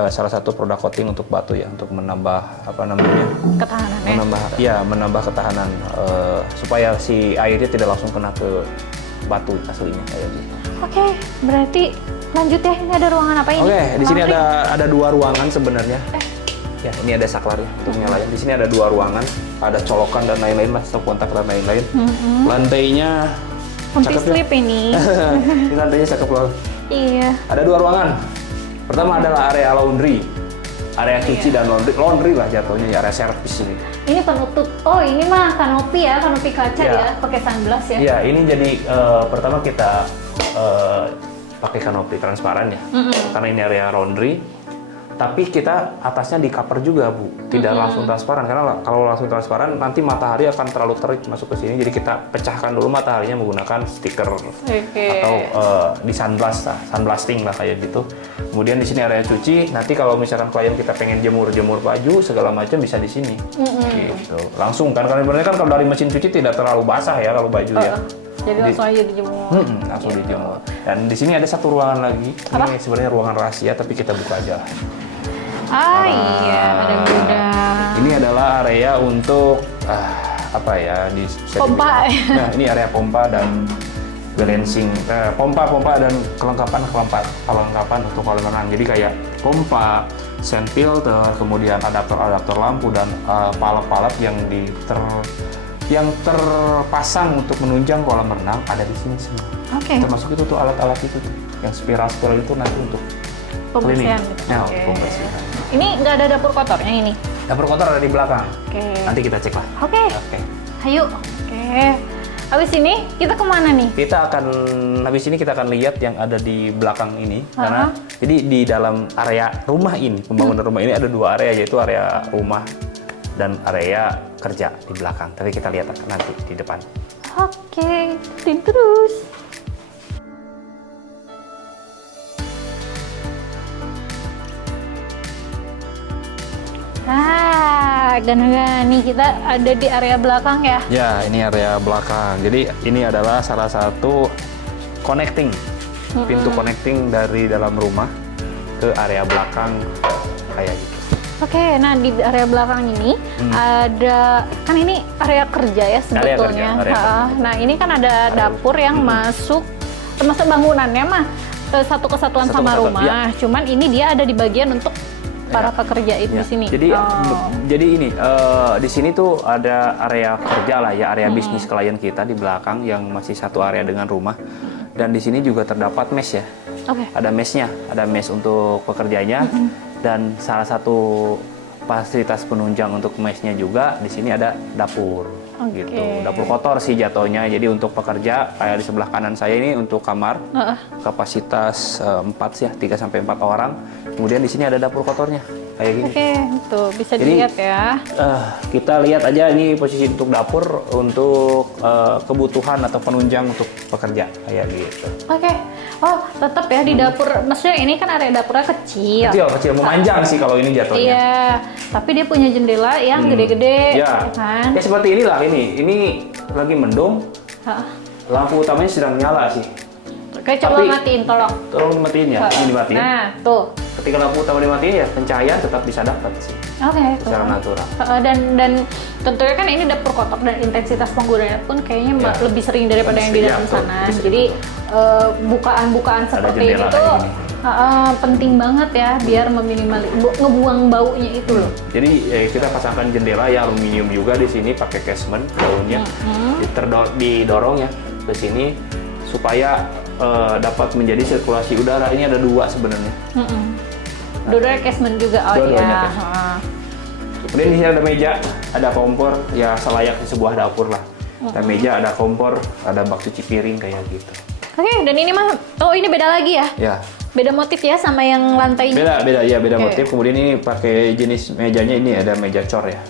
salah satu produk coating untuk batu ya, untuk menambah apa namanya? ketahanannya. Menambah ketahanan supaya si airnya tidak langsung kena ke batu aslinya kayak gitu. Oke, berarti lanjut ya. Ini ada ruangan apa ini? Oke, di sini ada 2 ruangan sebenarnya. Ya, ini ada saklar ya untuk nyalain. Di sini ada 2 ruangan, ada colokan dan lain-lain lah, stop kontak dan lain-lain. Lantainya Comfy cakep ya. sleep ini. Ini lantainya cakep loh. Iya. Ada 2 ruangan. Pertama adalah area laundry, area cuci dan laundry lah jatuhnya ya, area servis ini. Ini penutup. Oh, ini mah kanopi ya, kanopi kaca ya, pakai sunblock ya. Iya, ini jadi pertama kita pakai kanopi transparan ya, karena ini area laundry. Tapi kita atasnya di cover juga, Bu. Tidak langsung transparan, karena kalau langsung transparan nanti matahari akan terlalu terik masuk ke sini. Jadi kita pecahkan dulu mataharinya menggunakan stiker atau di sunblasting lah kayak gitu. Kemudian di sini area cuci. Nanti kalau misalkan klien kita pengen jemur baju segala macam bisa di sini. Gitu. Langsung kan, karena sebenarnya kan kalau dari mesin cuci tidak terlalu basah ya kalau baju ya. Jadi langsung aja dijemur. Langsung dijemur. Dan di sini ada 1 ruangan lagi. Ini sebenarnya ruangan rahasia, tapi kita buka aja. Iya, ada gudang. Ini adalah area untuk apa ya, pompa. Nah, ini area pompa dan balancing, pompa dan kelengkapan untuk kolam renang. Jadi kayak pompa, sand filter, kemudian adaptor lampu dan palap yang terpasang untuk menunjang kolam renang ada di sini semua. Oke. Termasuk itu tuh alat-alat itu tuh, yang spiral itu nanti untuk pembersihan. Nah, pembersihan. Ini nggak ada dapur kotornya ini? Dapur kotor ada di belakang. Oke. Nanti kita cek lah. Oke. Ayo. Oke. Habis ini kita kemana nih? Habis ini kita akan lihat yang ada di belakang ini. Karena jadi di dalam area rumah ini, pembangunan rumah ini ada 2 area, yaitu area rumah dan area kerja di belakang. Tapi kita lihat nanti di depan. Oke. Terus. Nih kita ada di area belakang ya? Ya, ini area belakang. Jadi ini adalah salah satu pintu connecting dari dalam rumah ke area belakang kayak gitu. Oke, nah di area belakang ini ada, kan ini area kerja ya sebetulnya. Area kerja. Nah ini kan ada dapur yang masuk, termasuk bangunannya mah satu kesatuan sama rumah. Ya. Cuman ini dia ada di bagian untuk para pekerja itu di sini. Jadi ini di sini tuh ada area kerja lah ya, area bisnis klien kita di belakang yang masih satu area dengan rumah. Dan di sini juga terdapat mesh ya. Ada meshnya, ada mesh untuk pekerjanya dan salah satu fasilitas penunjang untuk meshnya juga di sini ada dapur. Gitu. Dapur kotor sih jatuhnya. Jadi untuk pekerja kayak di sebelah kanan saya ini untuk kamar kapasitas 4 sih ya, 3 sampai 4 orang. Kemudian di sini ada dapur kotornya kayak gini. Tuh bisa dilihat ya. Kita lihat aja ini posisi untuk dapur untuk kebutuhan atau penunjang untuk pekerja kayak gitu. Oh, tetap ya di dapur. Maksudnya ini kan area dapurnya kecil. Kecil, memanjang sih kalau ini jatuhnya. Iya, tapi dia punya jendela yang gede-gede, kan? Ya seperti inilah ini. Ini lagi mendung. Lampu utamanya sedang nyala sih. Coba matiin, tolong. Tolong dimatiin ya. Ini dimatiin. Nah, tuh. Ketika lampu utama dimatiin ya pencahayaan tetap bisa dapat sih. Secara natural. Dan tentunya kan ini dapur kotor dan intensitas penggunaannya pun kayaknya lebih sering daripada yang di dalam sana. Jadi bukaan-bukaan seperti ini tuh penting banget ya biar ngebuang baunya itu loh. Jadi kita pasangkan jendela yang aluminium juga di sini pakai casement daunnya. Didorong ya ke sini supaya dapat menjadi sirkulasi udara. Ini ada 2 sebenarnya. Dua-duanya casement juga. Kemudian di sini ada meja, ada kompor, ya selayaknya sebuah dapur lah. Ada meja, ada kompor, ada bak cuci piring kayak gitu. Dan ini mah, ini beda lagi ya? Ya. Beda motif ya sama yang lantainya? Beda motif. Kemudian ini pakai jenis mejanya ini ada meja cor ya.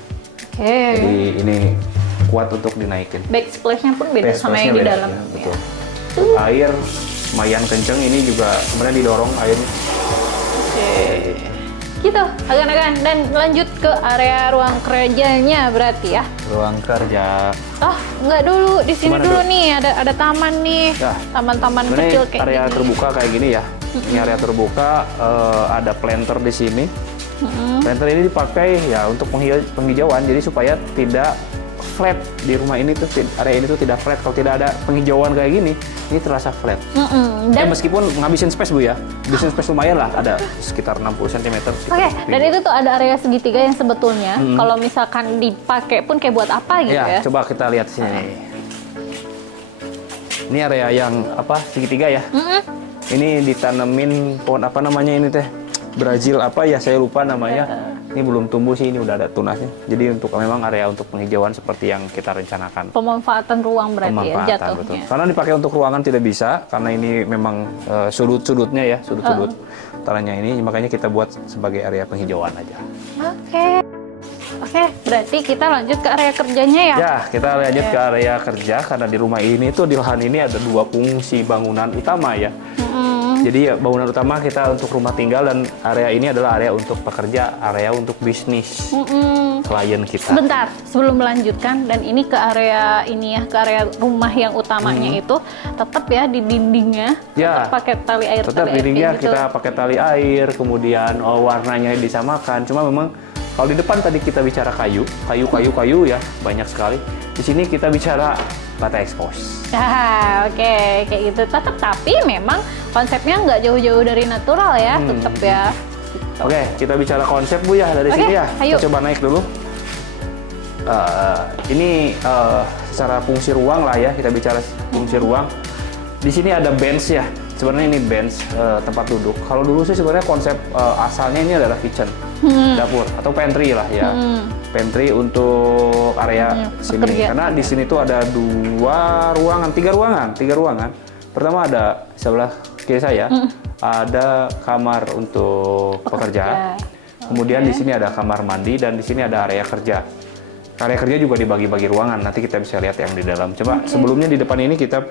Jadi ini kuat untuk dinaikin. Backsplash-nya pun beda sama yang di dalam. Ya, betul. Air lumayan kenceng, ini juga sebenarnya didorong airnya. Gitu, agan-agan. Dan lanjut ke area ruang kerjanya berarti ya? Ruang kerja. Enggak dulu. Di sini dulu nih, ada taman nih. Taman-taman kecil kayak area gini. Terbuka kayak gini ya. Ini area terbuka, ada planter di sini. Planter ini dipakai ya untuk penghijauan, jadi supaya tidak flat di rumah ini tuh, area ini tuh tidak flat. Kalau tidak ada penghijauan kayak gini, ini terasa flat. Dan meskipun ngabisin space Bu ya, ngabisin space lumayan lah, ada sekitar 60 cm. Oke, dan itu tuh ada area segitiga yang sebetulnya kalau misalkan dipakai pun kayak buat apa gitu ya? Coba kita lihat sini. Ini area yang apa, segitiga ya? Ini ditanemin pohon apa namanya ini teh? Brazil apa ya, saya lupa namanya. Ini belum tumbuh sih, ini udah ada tunasnya. Jadi untuk memang area untuk penghijauan seperti yang kita rencanakan. Pemanfaatan ruang berarti ya jatuhnya. Betul. Karena dipakai untuk ruangan tidak bisa, karena ini memang sudut-sudutnya ya, sudut-sudut tanahnya ini, makanya kita buat sebagai area penghijauan aja. Oke, berarti kita lanjut ke area kerjanya ya? Ya, kita lanjut ke area kerja, karena di rumah ini tuh, di lahan ini ada 2 fungsi bangunan utama ya. Jadi bangunan utama kita untuk rumah tinggal, dan area ini adalah area untuk pekerja, area untuk bisnis klien kita. Sebentar, sebelum melanjutkan, dan ini ke area ini ya, ke area rumah yang utamanya itu, tetap ya di dindingnya, tetap pakai tali air. Tetap dindingnya kita pakai tali air, kemudian warnanya disamakan. Cuma memang kalau di depan tadi kita bicara kayu ya, banyak sekali. Di sini kita bicara bata expose. Oke, kayak gitu. Tetap, tapi memang konsepnya nggak jauh-jauh dari natural ya, tetap ya. Gitu. Oke, kita bicara konsep Bu ya, dari sini ya. Ayo. Kita coba naik dulu. Ini secara fungsi ruang lah ya, kita bicara fungsi ruang. Di sini ada bench ya. Sebenarnya ini bench, tempat duduk. Kalau dulu sih sebenarnya konsep asalnya ini adalah kitchen, dapur atau pantry lah ya. Pantry untuk area sini. Pekerja. Karena di sini tuh ada 3 ruangan. Pertama ada sebelah kiri saya, ada kamar untuk pekerja. Kemudian di sini ada kamar mandi, dan di sini ada area kerja. Area kerja juga dibagi-bagi ruangan. Nanti kita bisa lihat yang di dalam. Coba sebelumnya di depan ini kita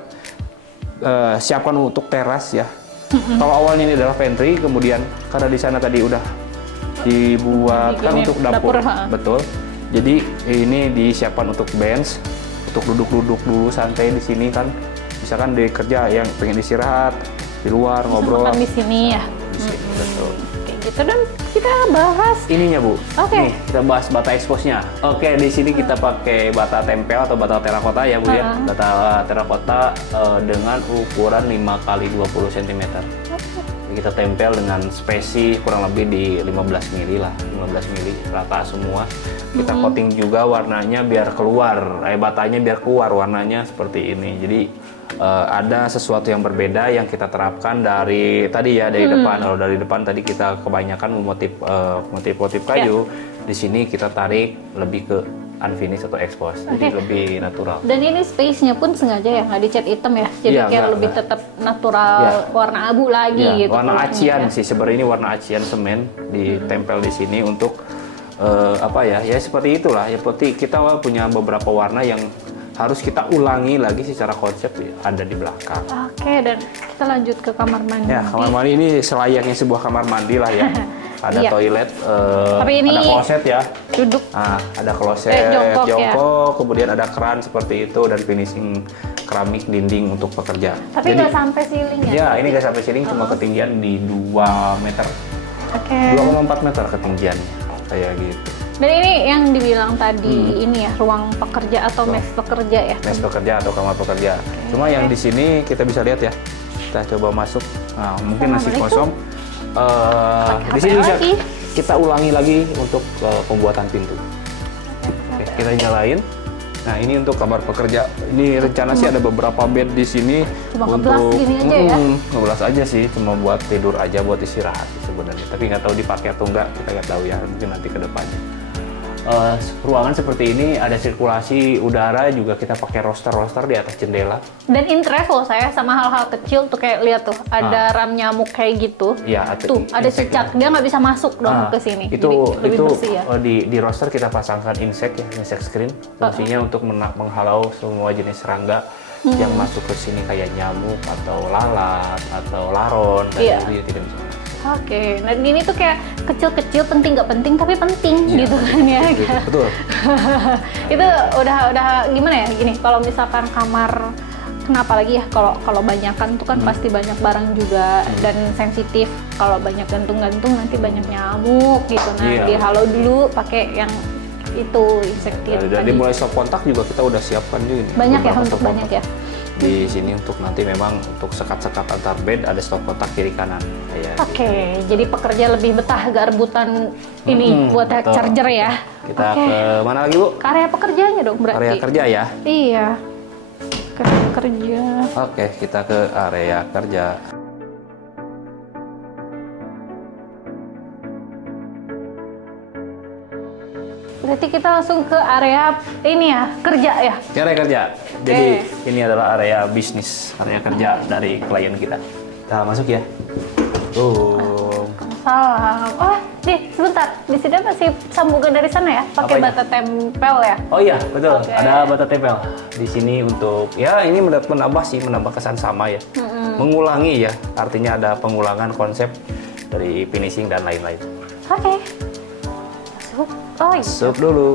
siapkan untuk teras ya. Kalau awalnya ini adalah pantry, kemudian karena di sana tadi udah dibuatkan untuk dapur. Betul. Jadi ini disiapkan untuk bench, untuk duduk-duduk dulu santai di sini kan. Misalkan di kerja yang pengen istirahat di luar ngobrol. Makan di sini ya. Di sini, betul. Kayak gitu, dan kita bahas ininya Bu. Oke. Nih, kita bahas bata expose-nya. Oke, di sini kita pakai bata tempel atau bata terakota ya Bu ya. Bata terakota dengan ukuran 5 x 20 cm. Kita tempel dengan spesi kurang lebih di 15 mili lah, 15 mili rata semua. Kita coating juga warnanya biar keluar, batanya biar keluar warnanya seperti ini. Jadi ada sesuatu yang berbeda yang kita terapkan dari tadi ya, dari depan. Kalau dari depan tadi kita kebanyakan motif kayu, di sini kita tarik lebih ke unfinished atau expose, jadi lebih natural. Dan ini space-nya pun sengaja ya, nggak dicat hitam ya, jadi kayak lebih tetap natural, warna abu lagi gitu. Warna acian sih sebenarnya, ini warna acian semen ditempel di sini untuk apa ya seperti itulah ya, seperti kita punya beberapa warna yang harus kita ulangi lagi secara konsep ada di belakang. Oke, dan kita lanjut ke kamar mandi. Ya, kamar mandi ini selayaknya sebuah kamar mandi lah ya. Ada toilet, tapi ini ada kloset ya. Duduk. Nah, ada kloset jongkok, kemudian ada keran seperti itu, dan finishing keramik dinding untuk pekerja. Tapi nggak sampai ceiling ya? Ya, ini nggak sampai ceiling, cuma ketinggian di 2 meter. 2,4 meter ketinggiannya, kayak gitu. Dan ini yang dibilang tadi ini ya, ruang pekerja atau mes pekerja ya? Mes pekerja atau kamar pekerja. Cuma yang di sini kita bisa lihat ya. Kita coba masuk. Nah, mungkin masih kosong. Di sini bisa kita ulangi lagi untuk pembuatan pintu. Oke, kita nyalain. Nah, ini untuk kamar pekerja. Ini rencana sih ada beberapa bed di sini. Cuma untuk gini aja ya? ngeblas aja sih, cuma buat tidur aja, buat istirahat sebenarnya. Tapi nggak tahu dipakai atau enggak, kita nggak tahu ya. Mungkin nanti ke depannya. Ruangan seperti ini ada sirkulasi udara, juga kita pakai roster di atas jendela. Dan interest loh saya sama hal-hal kecil tuh, kayak lihat tuh ada ram nyamuk kayak gitu. Ya, tuh ada cicak, dia nggak bisa masuk dong ke sini. Itu jadi lebih bersih ya. Di roster kita pasangkan insect ya, insect screen. Fungsinya untuk menghalau semua jenis serangga yang masuk ke sini kayak nyamuk atau lalat atau laron, dan itu ya tidak bisa masuk. Oke, nah ini tuh kayak kecil-kecil, penting nggak penting tapi penting gitu kan ya. Betul. Itu udah gimana ya, gini, kalau misalkan kamar, kenapa lagi ya, kalau banyakan tuh kan pasti banyak barang juga dan sensitif. Kalau banyak gantung-gantung nanti banyak nyamuk gitu. Nah, dihalau dulu pakai yang itu insektit. Dari mulai stop kontak juga kita udah siapkan juga nih. Banyak ya, untuk banyak ya. Di sini untuk nanti memang untuk sekat-sekat antar bed ada stop kontak kiri kanan. Ya, Oke, jadi pekerja lebih betah gak rebutan ini buat betul. charger ya. Kita ke mana lagi, Bu? Ke area pekerjaannya dong berarti. Area kerja ya? Iya. Ke area kerja. Oke, kita ke area kerja. Berarti kita langsung ke area ini ya, kerja ya. Area kerja. Jadi ini adalah area bisnis, area kerja dari klien kita. Kita masuk ya. Salam. Oh, sebentar. Di sini masih sambungan dari sana ya, pakai Apanya? bata tempel ya. Oh iya, betul. Oke. Ada bata tempel di sini untuk ya ini menambah kesan sama ya. Mengulangi ya. Artinya ada pengulangan konsep dari finishing dan lain-lain. Oke. Masuk. Oh iya. Masuk dulu.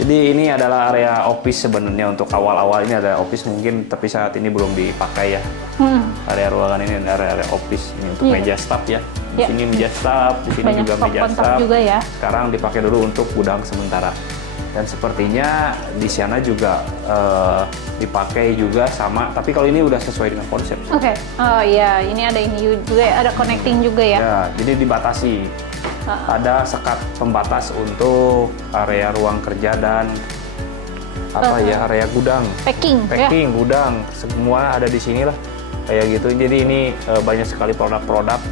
Jadi ini adalah area office sebenarnya untuk awal-awal ini ada office mungkin tapi saat ini belum dipakai ya. Area ruangan ini area office ini untuk meja staff ya. Di sini meja staff, di sini Banyak juga meja kontak staff. juga ya. Sekarang dipakai dulu untuk gudang sementara. Dan sepertinya di sana juga dipakai juga sama, tapi kalau ini udah sesuai dengan konsep. Oke. Oh iya, ini ada ini juga, ada connecting juga ya. Ya, jadi dibatasi. Ada sekat pembatas untuk area ruang kerja dan area gudang. Packing ya. Gudang, semua ada di sini lah. Kayak gitu. Jadi ini banyak sekali produk-produk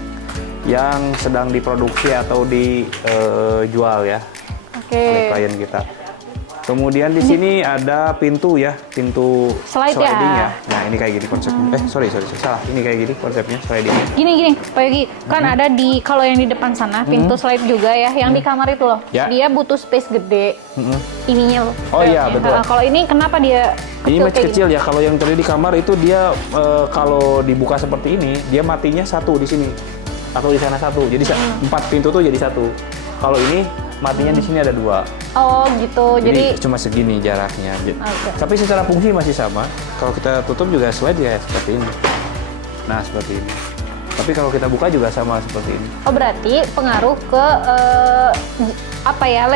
yang sedang diproduksi atau dijual ya oleh klien kita. Kemudian di sini ada pintu ya, pintu sliding ya. Nah ini kayak gini konsepnya. Sorry, salah. Ini kayak gini konsepnya slidingnya. Gini, Pak Yogi, kan ada di kalau yang di depan sana pintu slide juga ya, yang di kamar itu loh. Ya. Dia butuh space gede. Ininya loh. Oh iya, kayaknya. betul. Kalau ini kenapa dia Ini kecil masih kayak kecil ya. Kalau yang tadi di kamar itu dia kalau dibuka seperti ini, dia matinya satu di sini atau di sana satu. Jadi 4 pintu tuh jadi satu. Kalau ini matinya di sini ada 2. Oh gitu. Jadi cuma segini jaraknya. Oke. Tapi secara fungsi masih sama. Kalau kita tutup juga slide ya seperti ini. Nah seperti ini. Tapi kalau kita buka juga sama seperti ini. Oh berarti pengaruh ke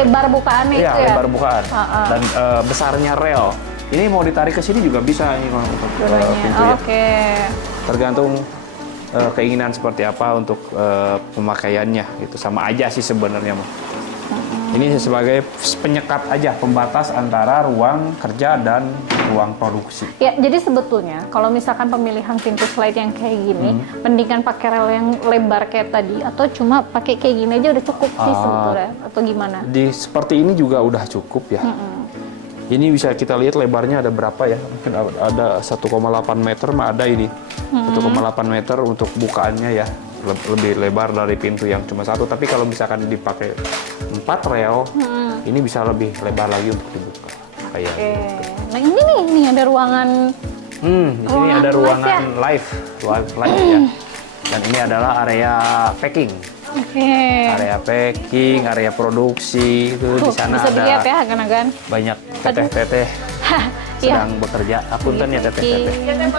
lebar bukaannya Iya, itu ya? lebar bukaan dan besarnya rel. Ini mau ditarik ke sini juga bisa ini untuk pintu ya. Oke. Tergantung keinginan seperti apa untuk pemakaiannya. Itu sama aja sih sebenarnya. Ini sebagai penyekat aja, pembatas antara ruang kerja dan ruang produksi. Ya, jadi sebetulnya kalau misalkan pemilihan pintu slide yang kayak gini, mendingan pakai rel yang lebar kayak tadi, atau cuma pakai kayak gini aja udah cukup sih sebetulnya, atau gimana? Seperti ini juga udah cukup ya. Ini bisa kita lihat lebarnya ada berapa ya? Mungkin ada 1,8 meter, mah ada ini. 1,8 meter untuk bukaannya ya. Lebih lebar dari pintu yang cuma satu. Tapi kalau misalkan dipakai 4 rel, ini bisa lebih lebar lagi untuk dibuka. Kayak gitu. Nah ini nih ada ruangan. Di sini ada ruangan live ya. Dan ini adalah area packing. Area packing, area produksi itu di sana bisa ada. dilihat ya agan-agan. Banyak teteh-teteh sedang bekerja. Apunten ya teteh-teteh. Gitu.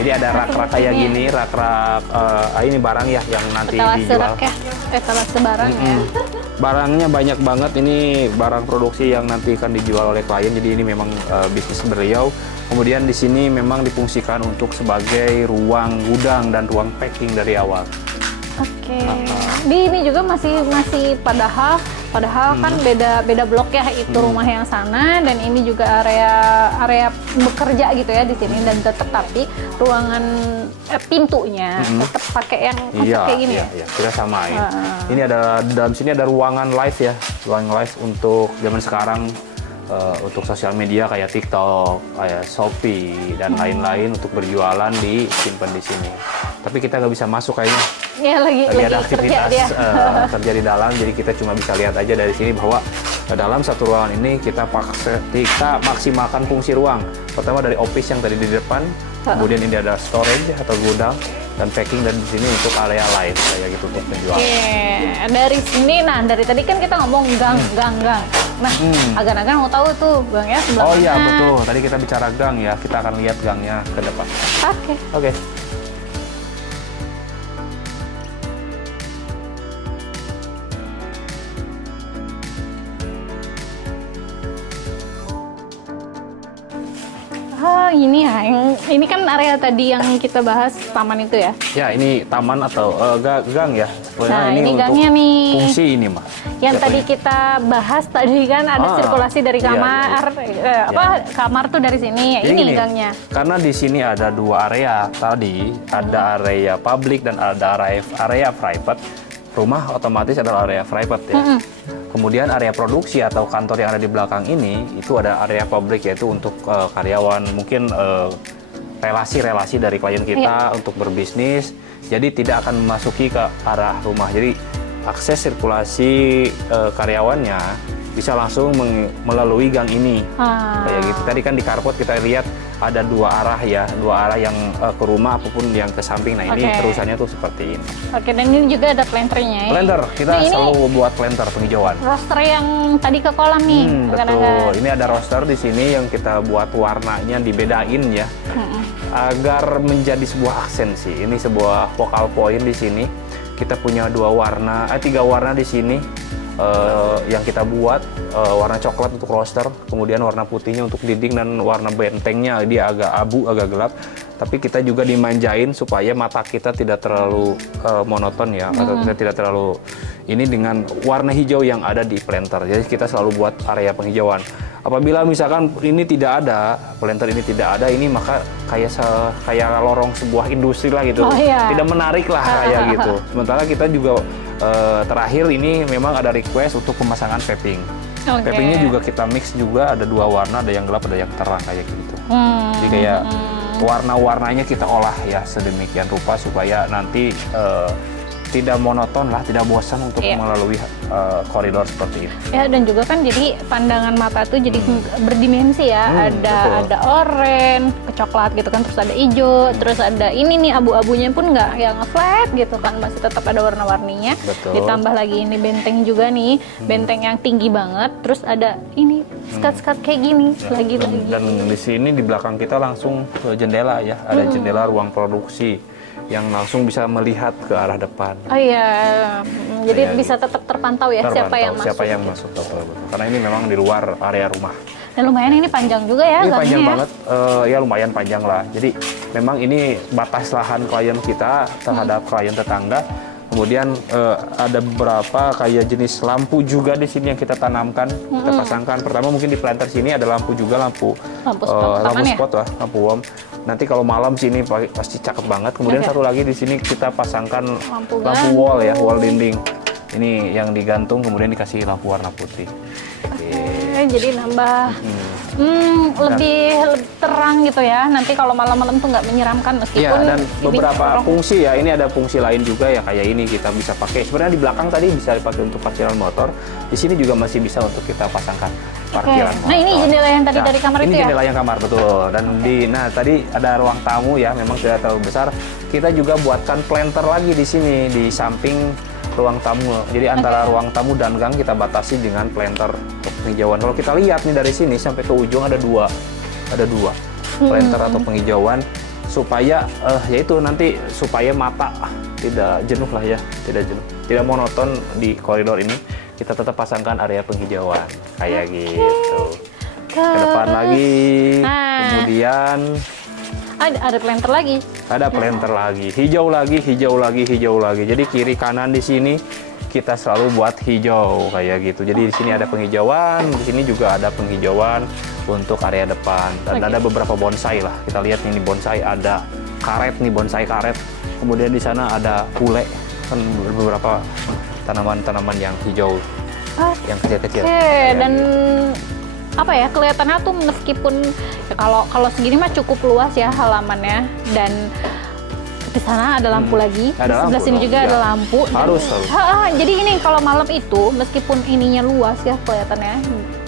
Jadi ada rak-rak kayak gini, rak-rak ini barang ya yang nanti dijual. Etalase barang ya. Barangnya banyak banget, ini barang produksi yang nanti akan dijual oleh klien. Jadi ini memang bisnis beliau. Kemudian di sini memang difungsikan untuk sebagai ruang gudang dan ruang packing dari awal. Oke. Di ini juga masih padahal kan beda blok ya, itu rumah yang sana dan ini juga area bekerja gitu ya di sini, dan tetapi ruangan pintunya tetap pakai yang konsep kayak gini ya. Iya, kita samain. Ini ada dalam sini ada ruangan live ya, ruangan live untuk zaman sekarang. Untuk sosial media kayak TikTok, kayak Shopee dan lain-lain untuk berjualan disimpan di sini. Tapi kita nggak bisa masuk kayaknya. Ya lagi ada aktivitas kerja dia. Kerja di dalam, jadi kita cuma bisa lihat aja dari sini bahwa dalam satu ruangan ini kita maksimalkan fungsi ruang. Pertama dari office yang tadi di depan, kemudian ini ada storage atau gudang, dan packing, dan di sini untuk area lain kayak gitu untuk penjualan. Dari sini, nah dari tadi kan kita ngomong gang. Nah, agan-agan mau tahu tuh gangnya sebelah mana? Oh iya betul, tadi kita bicara gang ya, kita akan lihat gangnya ke depan. Oke. ini ya, ini kan area tadi yang kita bahas taman itu ya. Ya, ini taman atau gang ya. Nah, ini untuk gangnya nih. Fungsi ini mah. Yang tadi kita bahas tadi kan ada sirkulasi dari kamar, kamar tuh dari sini. Jadi ini gini, gangnya. Karena di sini ada dua area tadi, ada area publik dan ada area private. Rumah otomatis adalah area private ya. Kemudian area produksi atau kantor yang ada di belakang ini itu ada area publik, yaitu untuk karyawan, mungkin relasi-relasi dari klien kita untuk berbisnis. Jadi tidak akan memasuki ke arah rumah. Jadi akses sirkulasi karyawannya bisa langsung melalui gang ini. Kayak gitu. Tadi kan di carport kita lihat ada dua arah ya, dua arah yang ke rumah apapun yang ke samping. Nah, ini terusannya tuh seperti ini. Oke, dan ini juga ada planternya ya. Planter, kita selalu buat planter penghijauan. Roster yang tadi ke kolam nih. Betul. Ini ada roster di sini yang kita buat warnanya dibedain ya. Agar menjadi sebuah aksen sih. Ini sebuah focal point di sini. Kita punya tiga warna di sini. Yang kita buat warna coklat untuk roster, kemudian warna putihnya untuk dinding, dan warna bentengnya dia agak abu, agak gelap. Tapi kita juga dimanjain supaya mata kita tidak terlalu monoton ya, atau kita tidak terlalu ini dengan warna hijau yang ada di planter. Jadi kita selalu buat area penghijauan. Apabila misalkan ini tidak ada, planter ini tidak ada, ini maka kayak lorong sebuah industri lah gitu. Tidak menarik lah kayak gitu. Sementara kita juga terakhir ini memang ada request untuk pemasangan paving. Pavingnya juga kita mix juga, ada dua warna, ada yang gelap, ada yang terang kayak gitu. Jadi kayak warna-warnanya kita olah ya sedemikian rupa supaya nanti tidak monoton lah, tidak bosan untuk melalui koridor seperti ini. Ya, dan juga kan jadi pandangan mata tuh jadi berdimensi ya. Ada oranye, coklat gitu kan, terus ada hijau, terus ada ini nih abu-abunya pun nggak yang flat gitu kan, masih tetap ada warna-warninya. Ditambah lagi ini benteng juga nih, benteng yang tinggi banget, terus ada ini skat-skat kayak gini lagi. Dan di sini di belakang kita langsung ke jendela ya, ada jendela ruang produksi yang langsung bisa melihat ke arah depan. Oh iya, jadi bisa tetap terpantau ya siapa yang masuk. Betul. Karena ini memang di luar area rumah. Dan lumayan ini panjang juga ya. Ini panjang banget, ya lumayan panjang lah. Jadi memang ini batas lahan klien kita terhadap klien tetangga. Kemudian ada beberapa kayak jenis lampu juga di sini yang kita tanamkan, kita pasangkan. Pertama mungkin di planter sini ada lampu juga, lampu spot lah, lampu warm. Nanti kalau malam sini pasti cakep banget. Kemudian satu lagi di sini kita pasangkan lampu wall ya, wall dinding. Ini yang digantung, kemudian dikasih lampu warna putih. Jadi nambah lebih terang gitu ya. Nanti kalau malam-malam tuh nggak menyeramkan meskipun. Dan beberapa fungsi ya. Ini ada fungsi lain juga ya, kayak ini kita bisa pakai. Sebenarnya di belakang tadi bisa dipakai untuk parkiran motor. Di sini juga masih bisa untuk kita pasangkan parkiran motor. Nah, ini jendela yang tadi dari kamar itu ya? Ini jendela yang kamar, betul. Dan tadi ada ruang tamu ya, memang tidak terlalu besar. Kita juga buatkan planter lagi di sini di samping ruang tamu. Jadi antara ruang tamu dan gang kita batasi dengan planter untuk penghijauan. Kalau kita lihat nih dari sini sampai ke ujung ada dua planter atau penghijauan supaya yaitu nanti supaya mata tidak jenuh lah ya, tidak monoton di koridor ini. Kita tetap pasangkan area penghijauan kayak gitu. Ke depan lagi, kemudian ada planter lagi. Ada planter lagi, hijau lagi. Jadi kiri kanan di sini kita selalu buat hijau kayak gitu. Jadi di sini ada penghijauan, di sini juga ada penghijauan untuk area depan. Dan ada beberapa bonsai lah. Kita lihat ini bonsai, ada karet nih, bonsai karet. Kemudian di sana ada pule, kan beberapa tanaman-tanaman yang hijau, yang kecil-kecil. Dan apa ya, kelihatannya tuh meskipun ya kalau segini mah cukup luas ya halamannya, dan di sana ada lampu lagi, di sebelah sini juga ada lampu. Harus. Jadi ini kalau malam itu meskipun ininya luas ya kelihatannya,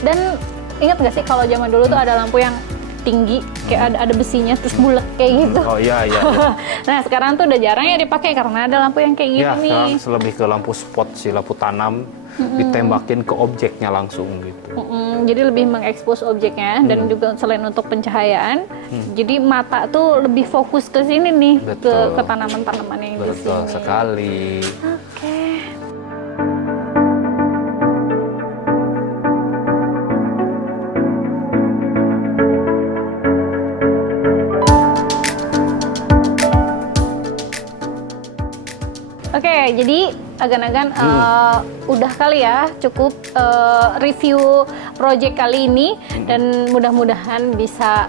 dan ingat nggak sih kalau zaman dulu tuh ada lampu yang tinggi kayak ada besinya terus bulat kayak gitu. Oh iya. Nah sekarang tuh udah jarang ya dipakai karena ada lampu yang kayak gini nih. Sekarang lebih ke lampu spot sih, lampu tanam, ditembakin ke objeknya langsung gitu. Jadi lebih mengekspos objeknya dan juga selain untuk pencahayaan, jadi mata tuh lebih fokus ke sini nih, ke tanaman-tanaman yang di sini. Betul sekali. Oke. jadi agan-agan udah kali ya cukup review project kali ini dan mudah-mudahan bisa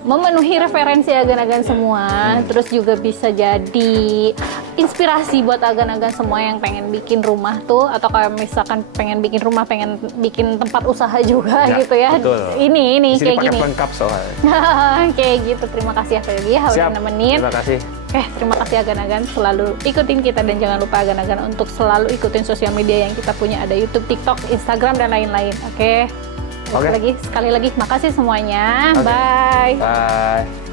memenuhi referensi agan-agan semua, terus juga bisa jadi inspirasi buat agan-agan semua yang pengen bikin rumah tuh, atau kalau misalkan pengen bikin rumah, pengen bikin tempat usaha juga ya, gitu ya. Betul. Ini kayak gini. Lengkap soalnya. Kayak gitu. Terima kasih ya Felgi ya udah nemenin. Terima kasih. Terima kasih agan-agan, selalu ikutin kita dan jangan lupa agan-agan untuk selalu ikutin sosial media yang kita punya, ada YouTube, TikTok, Instagram dan lain-lain. Sekali lagi makasih semuanya. Bye. Bye.